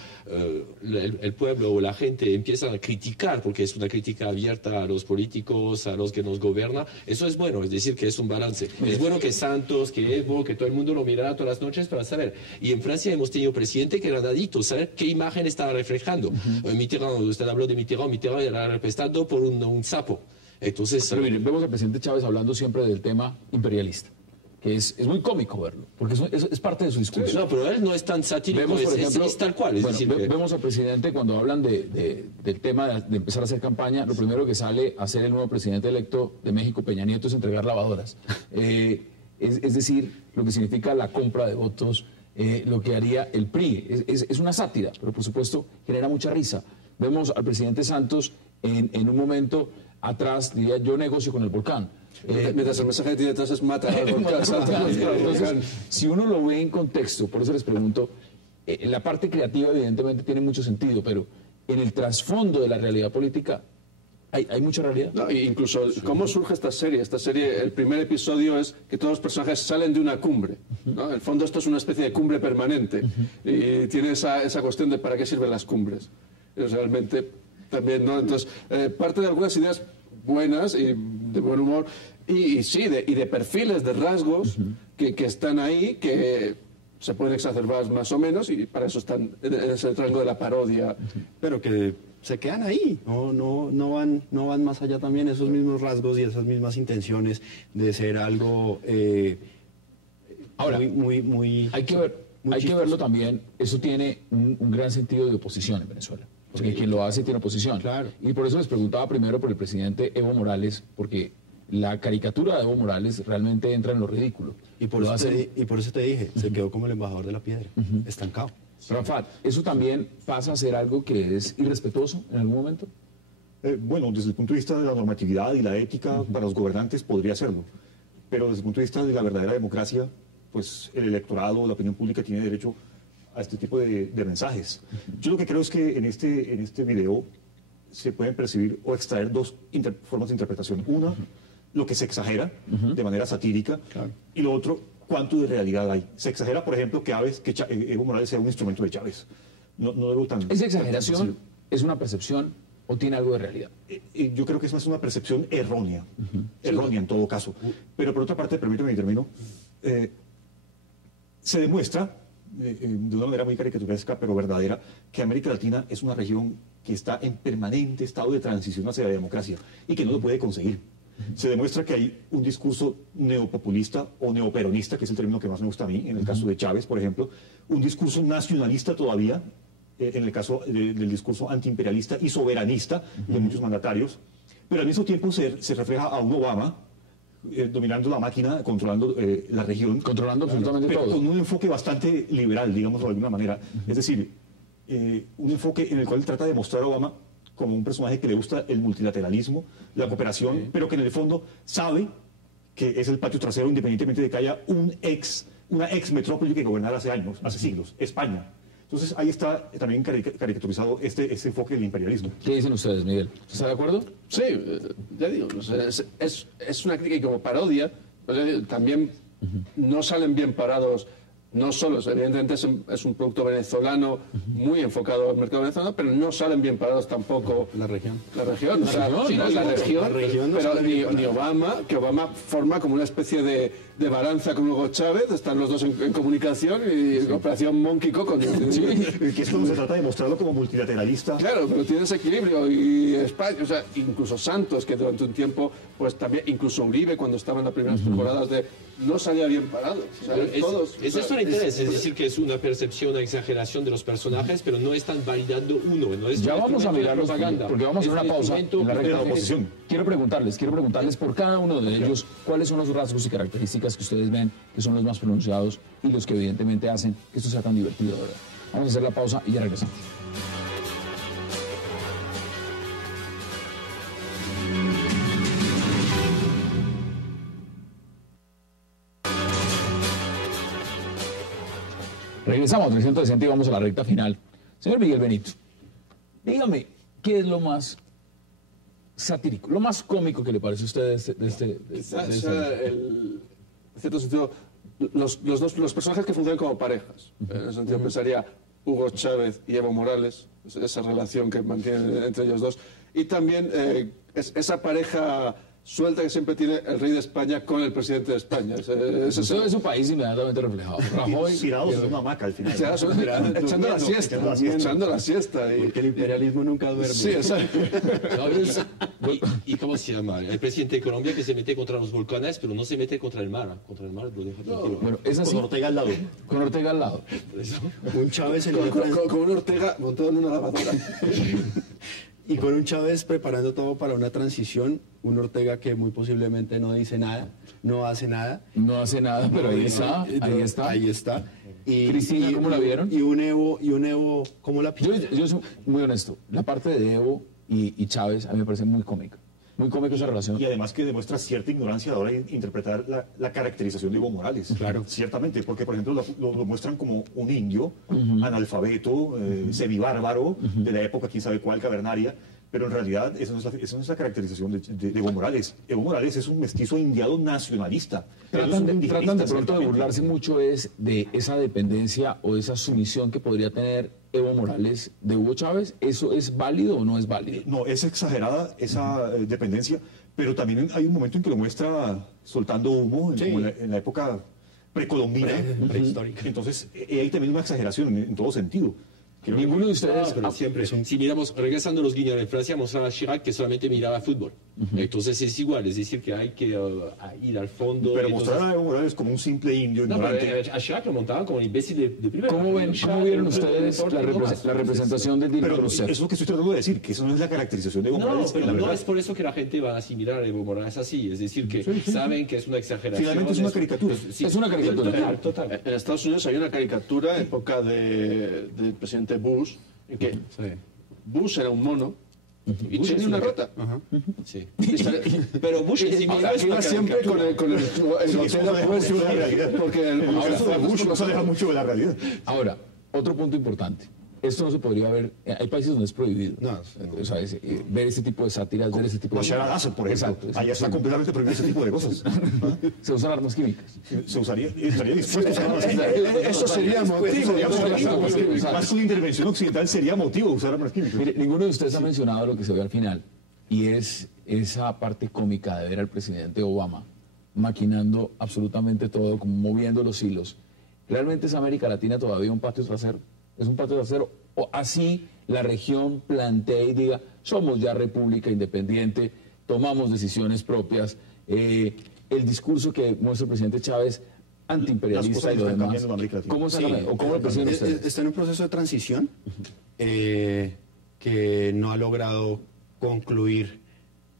el pueblo o la gente empiezan a criticar, porque es una crítica abierta a los políticos, a los que nos gobiernan, eso es bueno, es decir, que es un balance. Es bueno que Santos, que Evo, que todo el mundo lo mirara todas las noches para saber. Y en Francia hemos tenido presidente que eran adictos, saber qué imagen estaba reflejando. Mitterrand, usted habló de Mitterrand era representado por un sapo. Entonces, pero miren, vemos al presidente Chávez hablando siempre del tema imperialista. que es muy cómico verlo, porque es parte de su discurso. Sí, no, pero él no es tan satírico, vemos, por ejemplo, es tal cual. Es bueno, decir, vemos al presidente cuando hablan del tema de empezar a hacer campaña, lo primero que sale a hacer el nuevo presidente electo de México, Peña Nieto, es entregar lavadoras. Es decir, lo que significa la compra de votos, lo que haría el PRI. Es una sátira, pero por supuesto genera mucha risa. Vemos al presidente Santos en un momento atrás, diría, yo negocio con el volcán. Mientras el mensaje que tiene detrás es mata al volcán. Entonces, si uno lo ve en contexto, por eso les pregunto, la parte creativa evidentemente tiene mucho sentido, pero en el trasfondo de la realidad política hay mucha realidad. No, incluso cómo surge esta serie. Esta serie, el primer episodio es que todos los personajes salen de una cumbre, ¿no? En el fondo esto es una especie de cumbre permanente y tiene esa cuestión de para qué sirven las cumbres. Y realmente también, ¿no? Entonces, parte de algunas ideas buenas y de buen humor y de perfiles, de rasgos que están ahí, que se pueden exacerbar más o menos y para eso están en ese rango de la parodia. Pero que se quedan ahí, no van más allá también esos mismos rasgos y esas mismas intenciones de ser algo ahora muy hay que verlo también. Eso tiene un gran sentido de oposición en Venezuela, porque quien lo hace tiene oposición. Claro. Y por eso les preguntaba primero por el presidente Evo Morales, porque la caricatura de Evo Morales realmente entra en lo ridículo. Y por eso te dije, se quedó como el embajador de la piedra, estancado. Rafat, ¿eso también pasa a ser algo que es irrespetuoso en algún momento? Bueno, desde el punto de vista de la normatividad y la ética, para los gobernantes podría serlo. Pero desde el punto de vista de la verdadera democracia, pues el electorado, la opinión pública tiene derecho a este tipo de mensajes. Yo lo que creo es que en este video se pueden percibir o extraer dos formas de interpretación. Una, lo que se exagera de manera satírica, y lo otro, cuánto de realidad hay. Se exagera, por ejemplo, que Evo Morales sea un instrumento de Chávez. No lo veo tan... ¿Esa exageración es una percepción o tiene algo de realidad? Yo creo que es más una percepción errónea, errónea en todo caso. Pero por otra parte, permíteme y termino, se demuestra, de una manera muy caricaturesca, pero verdadera, que América Latina es una región que está en permanente estado de transición hacia la democracia y que no lo puede conseguir. Se demuestra que hay un discurso neopopulista o neoperonista, que es el término que más me gusta a mí, en el caso de Chávez, por ejemplo, un discurso nacionalista todavía, en el caso del discurso antiimperialista y soberanista de muchos mandatarios, pero al mismo tiempo se refleja a un Obama dominando la máquina, controlando la región. Controlando absolutamente pero todo. Con un enfoque bastante liberal, digamos de alguna manera. Es decir, un enfoque en el cual trata de mostrar a Obama como un personaje que le gusta el multilateralismo, la cooperación, pero que en el fondo sabe que es el patio trasero independientemente de que haya una ex metrópoli que gobernara hace años, hace siglos, España. Entonces ahí está también caricaturizado este enfoque del imperialismo. ¿Qué dicen ustedes, Miguel? ¿Está de acuerdo? Sí, ya digo, o sea, es una crítica y como parodia, también no salen bien parados. No solo, evidentemente es un producto venezolano muy enfocado al mercado venezolano, pero no salen bien parados tampoco la región. La región, pero ni Obama, que Obama forma como una especie de balanza con Hugo Chávez, están los dos en comunicación y operación Monkey Coco. Que es como se trata de mostrarlo como multilateralista. Claro, pero tiene ese equilibrio y España, o sea, incluso Santos, que durante un tiempo, pues también, incluso Uribe, cuando estaba en las primeras temporadas no salía bien parado. O sea, es esto el interés, es decir, que es una percepción, una exageración de los personajes, pero no están validando uno. No es ya vamos a mirar los propaganda, porque vamos a hacer una pausa en la recta oposición. Quiero preguntarles por cada uno de ellos cuáles son los rasgos y características que ustedes ven que son los más pronunciados y los que evidentemente hacen que esto sea tan divertido, ¿verdad? Vamos a hacer la pausa y ya regresamos. Regresamos a 360 y vamos a la recta final. Señor Miguel Benito, dígame, ¿qué es lo más satírico, lo más cómico que le parece a usted de este en cierto sentido, los personajes que funcionan como parejas. En el sentido pensaría Hugo Chávez y Evo Morales, esa relación que mantienen entre ellos dos. Y también esa pareja suelta que siempre tiene el rey de España con el presidente de España. Eso es su país inmediatamente reflejado. Rajoy, tirados en una hamaca al final. Echando la siesta. Echando la siesta. Porque el imperialismo nunca duerme. Sí, exacto. ¿Y cómo se llama? El presidente de Colombia que se mete contra los volcanes, pero no se mete contra el mar. Contra el mar lo deja tranquilo. Bueno, es así. Con Ortega al lado. Con Ortega al lado. Un Chávez en Con un Ortega montado en una lavadora. Y con un Chávez preparando todo para una transición, un Ortega que muy posiblemente no dice nada, no hace nada. No hace nada, pero ahí está, ahí está. Ahí está. Y, Cristina, ¿cómo la vieron? Y un Evo, ¿cómo la pinta? Yo soy muy honesto. La parte de Evo y Chávez a mí me parece muy cómica. Muy cómica esa relación. Y además que demuestra cierta ignorancia a la hora de interpretar la caracterización de Evo Morales. Claro. Ciertamente, porque por ejemplo lo muestran como un indio, analfabeto, semibárbaro, de la época quién sabe cuál, cavernaria, pero en realidad esa no es la caracterización de Evo Morales. Evo Morales es un mestizo indiado nacionalista. Tratan de pronto de burlarse mucho de esa dependencia o esa sumisión que podría tener Evo Morales de Hugo Chávez. ¿Eso es válido o no es válido? No, es exagerada esa dependencia, pero también hay un momento en que lo muestra soltando humo, Sí. como en la época precolombina. Prehistórica. Entonces, hay también una exageración en todo sentido. Ninguno de ustedes... Pero siempre, si miramos, regresando a los guiños en Francia, mostraba a Chirac que solamente miraba fútbol. Entonces es igual, es decir, que hay que ir al fondo. Pero entonces... mostrar a Evo Morales como un simple indio No, ignorante. pero a Chirac lo montaban como un imbécil de primera. ¿Cómo vieron ustedes la representación del Pero director eso usted? es lo que estoy tratando de decir, que eso no es la caracterización de Evo No, Morales. pero la no verdad. es por eso que la gente va a asimilar a Evo Morales así. Es decir, que saben que es una exageración. Finalmente es una caricatura. Sí, Es una caricatura. Total. En Estados Unidos hay una caricatura, época del presidente Bush, en que Bush era un mono y Bush tenía es una una- rata. Sí. Pero Bush en sí mismo Ahora, es una siempre con el hotel puesto, porque el Bush no se aleja mucho de la realidad. Ahora, otro punto importante. Esto no se podría ver... Hay países donde es prohibido. No, O sea, ver ese tipo de sátiras, ver ese tipo de... Bashar al-Assad, por ejemplo. Exacto. Allá está completamente prohibido ese tipo de cosas. Se usan armas químicas. Se estaría dispuesto a usar armas químicas. Eso sería motivo. Más que una intervención occidental sería motivo de usar armas químicas. Mire, ninguno de ustedes ha mencionado lo que se ve al final, y es esa parte cómica de ver al presidente Obama maquinando absolutamente todo, como moviendo los hilos. ¿Realmente es América Latina todavía un patio trasero? ¿Es un patio trasero? ¿O así la región plantee y diga, somos ya república independiente, tomamos decisiones propias? El discurso que muestra el presidente Chávez, antiimperialista y lo están demás, cambiando en América Latina. ¿cómo, o cómo lo perciben ustedes? Está en un proceso de transición que no ha logrado concluir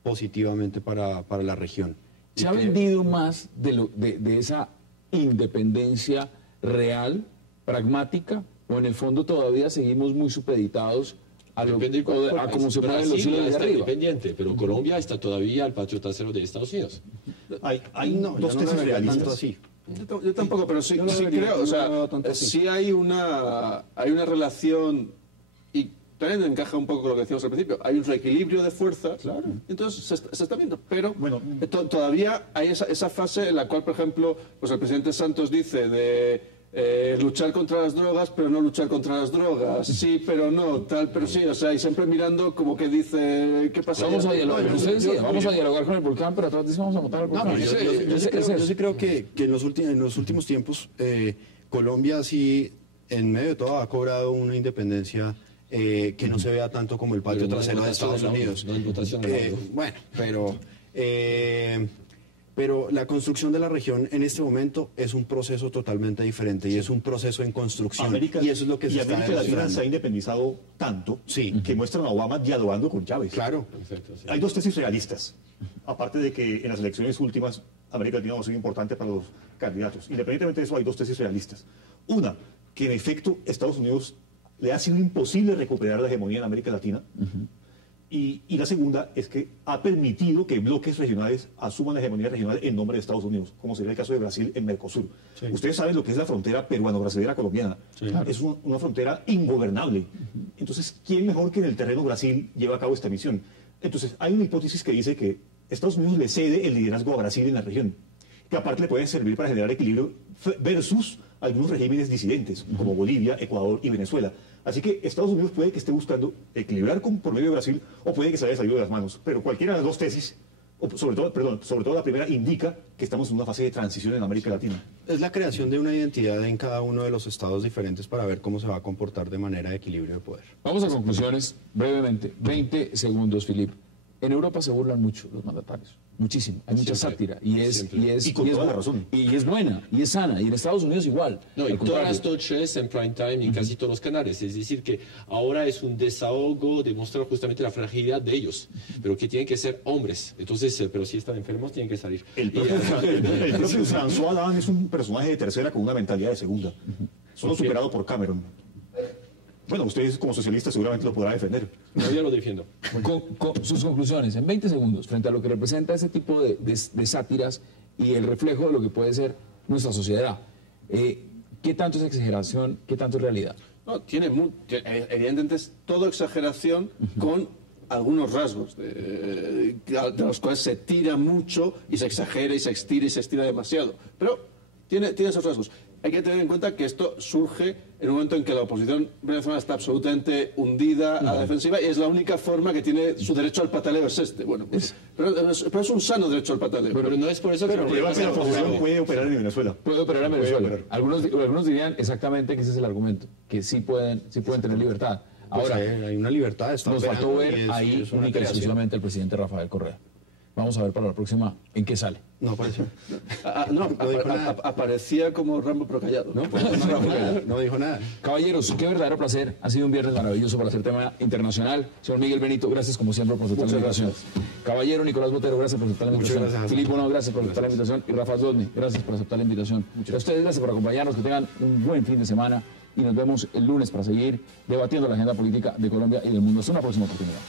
positivamente para la región. ¿Se ha vendido más de esa independencia real, pragmática, o en el fondo todavía seguimos muy supeditados a cómo se mueven los hilos de está arriba? independiente, pero Colombia está todavía al patio trasero de Estados Unidos. Hay No, dos yo no tesis lo vería tanto realistas. así. Yo tampoco, pero sí, Yo no sí vería- creo, o yo sea, no lo veo tanto así. sí hay una relación, y también encaja un poco con lo que decíamos al principio, hay un reequilibrio de fuerzas, entonces se está viendo, pero Bueno. todavía hay esa fase en la cual, por ejemplo, pues el presidente Santos dice de luchar contra las drogas, pero no luchar contra las drogas, sí, pero no, tal, pero sí, o sea, y siempre mirando como que dice, ¿qué pasa? Vamos a allá? dialogar, No, usted decía, yo- vamos a dialogar con el volcán, pero atrás dice vamos a matar al volcán. Pero yo sí creo que en los últimos tiempos Colombia sí, en medio de todo, ha cobrado una independencia que no se vea tanto como el patio Pero no trasero en de Estados votación, Unidos. no en votación de mando. Bueno, pero la construcción de la región en este momento es un proceso totalmente diferente y es un proceso en construcción. y eso es lo que se está América Latina demostrando. se ha independizado tanto que muestran a Obama dialogando con Chávez. Claro. Perfecto, sí. Hay dos tesis realistas. Aparte de que en las elecciones últimas América Latina va a ser importante para los candidatos. Independientemente de eso, hay dos tesis realistas. Una, que en efecto Estados Unidos le ha sido imposible recuperar la hegemonía en América Latina. Y la segunda es que ha permitido que bloques regionales asuman la hegemonía regional en nombre de Estados Unidos, como sería el caso de Brasil en Mercosur. Ustedes saben lo que es la frontera peruano-brasilera colombiana. Es una frontera ingobernable. Entonces, ¿quién mejor que en el terreno Brasil lleva a cabo esta misión? Entonces, hay una hipótesis que dice que Estados Unidos le cede el liderazgo a Brasil en la región, que aparte le puede servir para generar equilibrio versus algunos regímenes disidentes, como Bolivia, Ecuador y Venezuela. Así que Estados Unidos puede que esté buscando equilibrar por medio de Brasil o puede que se haya salido de las manos. Pero cualquiera de las dos tesis sobre todo la primera, indica que estamos en una fase de transición en América Latina. Es la creación de una identidad en cada uno de los estados diferentes para ver cómo se va a comportar de manera de equilibrio de poder. Vamos a conclusiones brevemente. 20 segundos, Filip. En Europa se burlan mucho los mandatarios, muchísimo. Hay mucha sátira Y con toda la razón. Y es buena, y es sana. Y en Estados Unidos igual. No, y todas las noches en prime time en casi todos los canales. Es decir, que ahora es un desahogo de mostrar justamente la fragilidad de ellos, pero que tienen que ser hombres. Entonces, pero si están enfermos, tienen que salir. El propio François Hollande es un personaje de tercera con una mentalidad de segunda. Solo superado por Cameron. Bueno, usted como socialista seguramente lo podrá defender. No, yo lo defiendo. Con sus conclusiones, en 20 segundos, frente a lo que representa ese tipo de sátiras y el reflejo de lo que puede ser nuestra sociedad. ¿Qué tanto es exageración, qué tanto es realidad? No, evidentemente es todo exageración con algunos rasgos de los cuales se tira mucho y se exagera y se estira y se estira demasiado. Pero tiene esos rasgos. Hay que tener en cuenta que esto surge en un momento en que la oposición venezolana está absolutamente hundida a la defensiva y es la única forma que tiene su derecho al pataleo es este. Bueno, pues, pero es un sano derecho al pataleo. Pero no es por eso que la oposición puede operar en Venezuela. Puede operar en Venezuela. Algunos dirían exactamente que ese es el argumento, que sí pueden tener libertad. Ahora, hay una libertad. Nos faltó ver ahí única y exclusivamente el presidente Rafael Correa. Vamos a ver para la próxima en qué sale. No apareció. Aparecía como Rambo pero callado. No dijo nada. Caballeros, qué verdadero placer. Ha sido un viernes maravilloso para hacer tema internacional. Señor Miguel Benito, gracias como siempre por aceptar la invitación. Caballero Nicolás Botero, gracias por aceptar la invitación. Filipe Bono, gracias por aceptar la invitación. Y Rafa Zodny, gracias por aceptar la invitación. A ustedes, gracias por acompañarnos. Que tengan un buen fin de semana. Y nos vemos el lunes para seguir debatiendo la agenda política de Colombia y del mundo. Hasta una próxima oportunidad.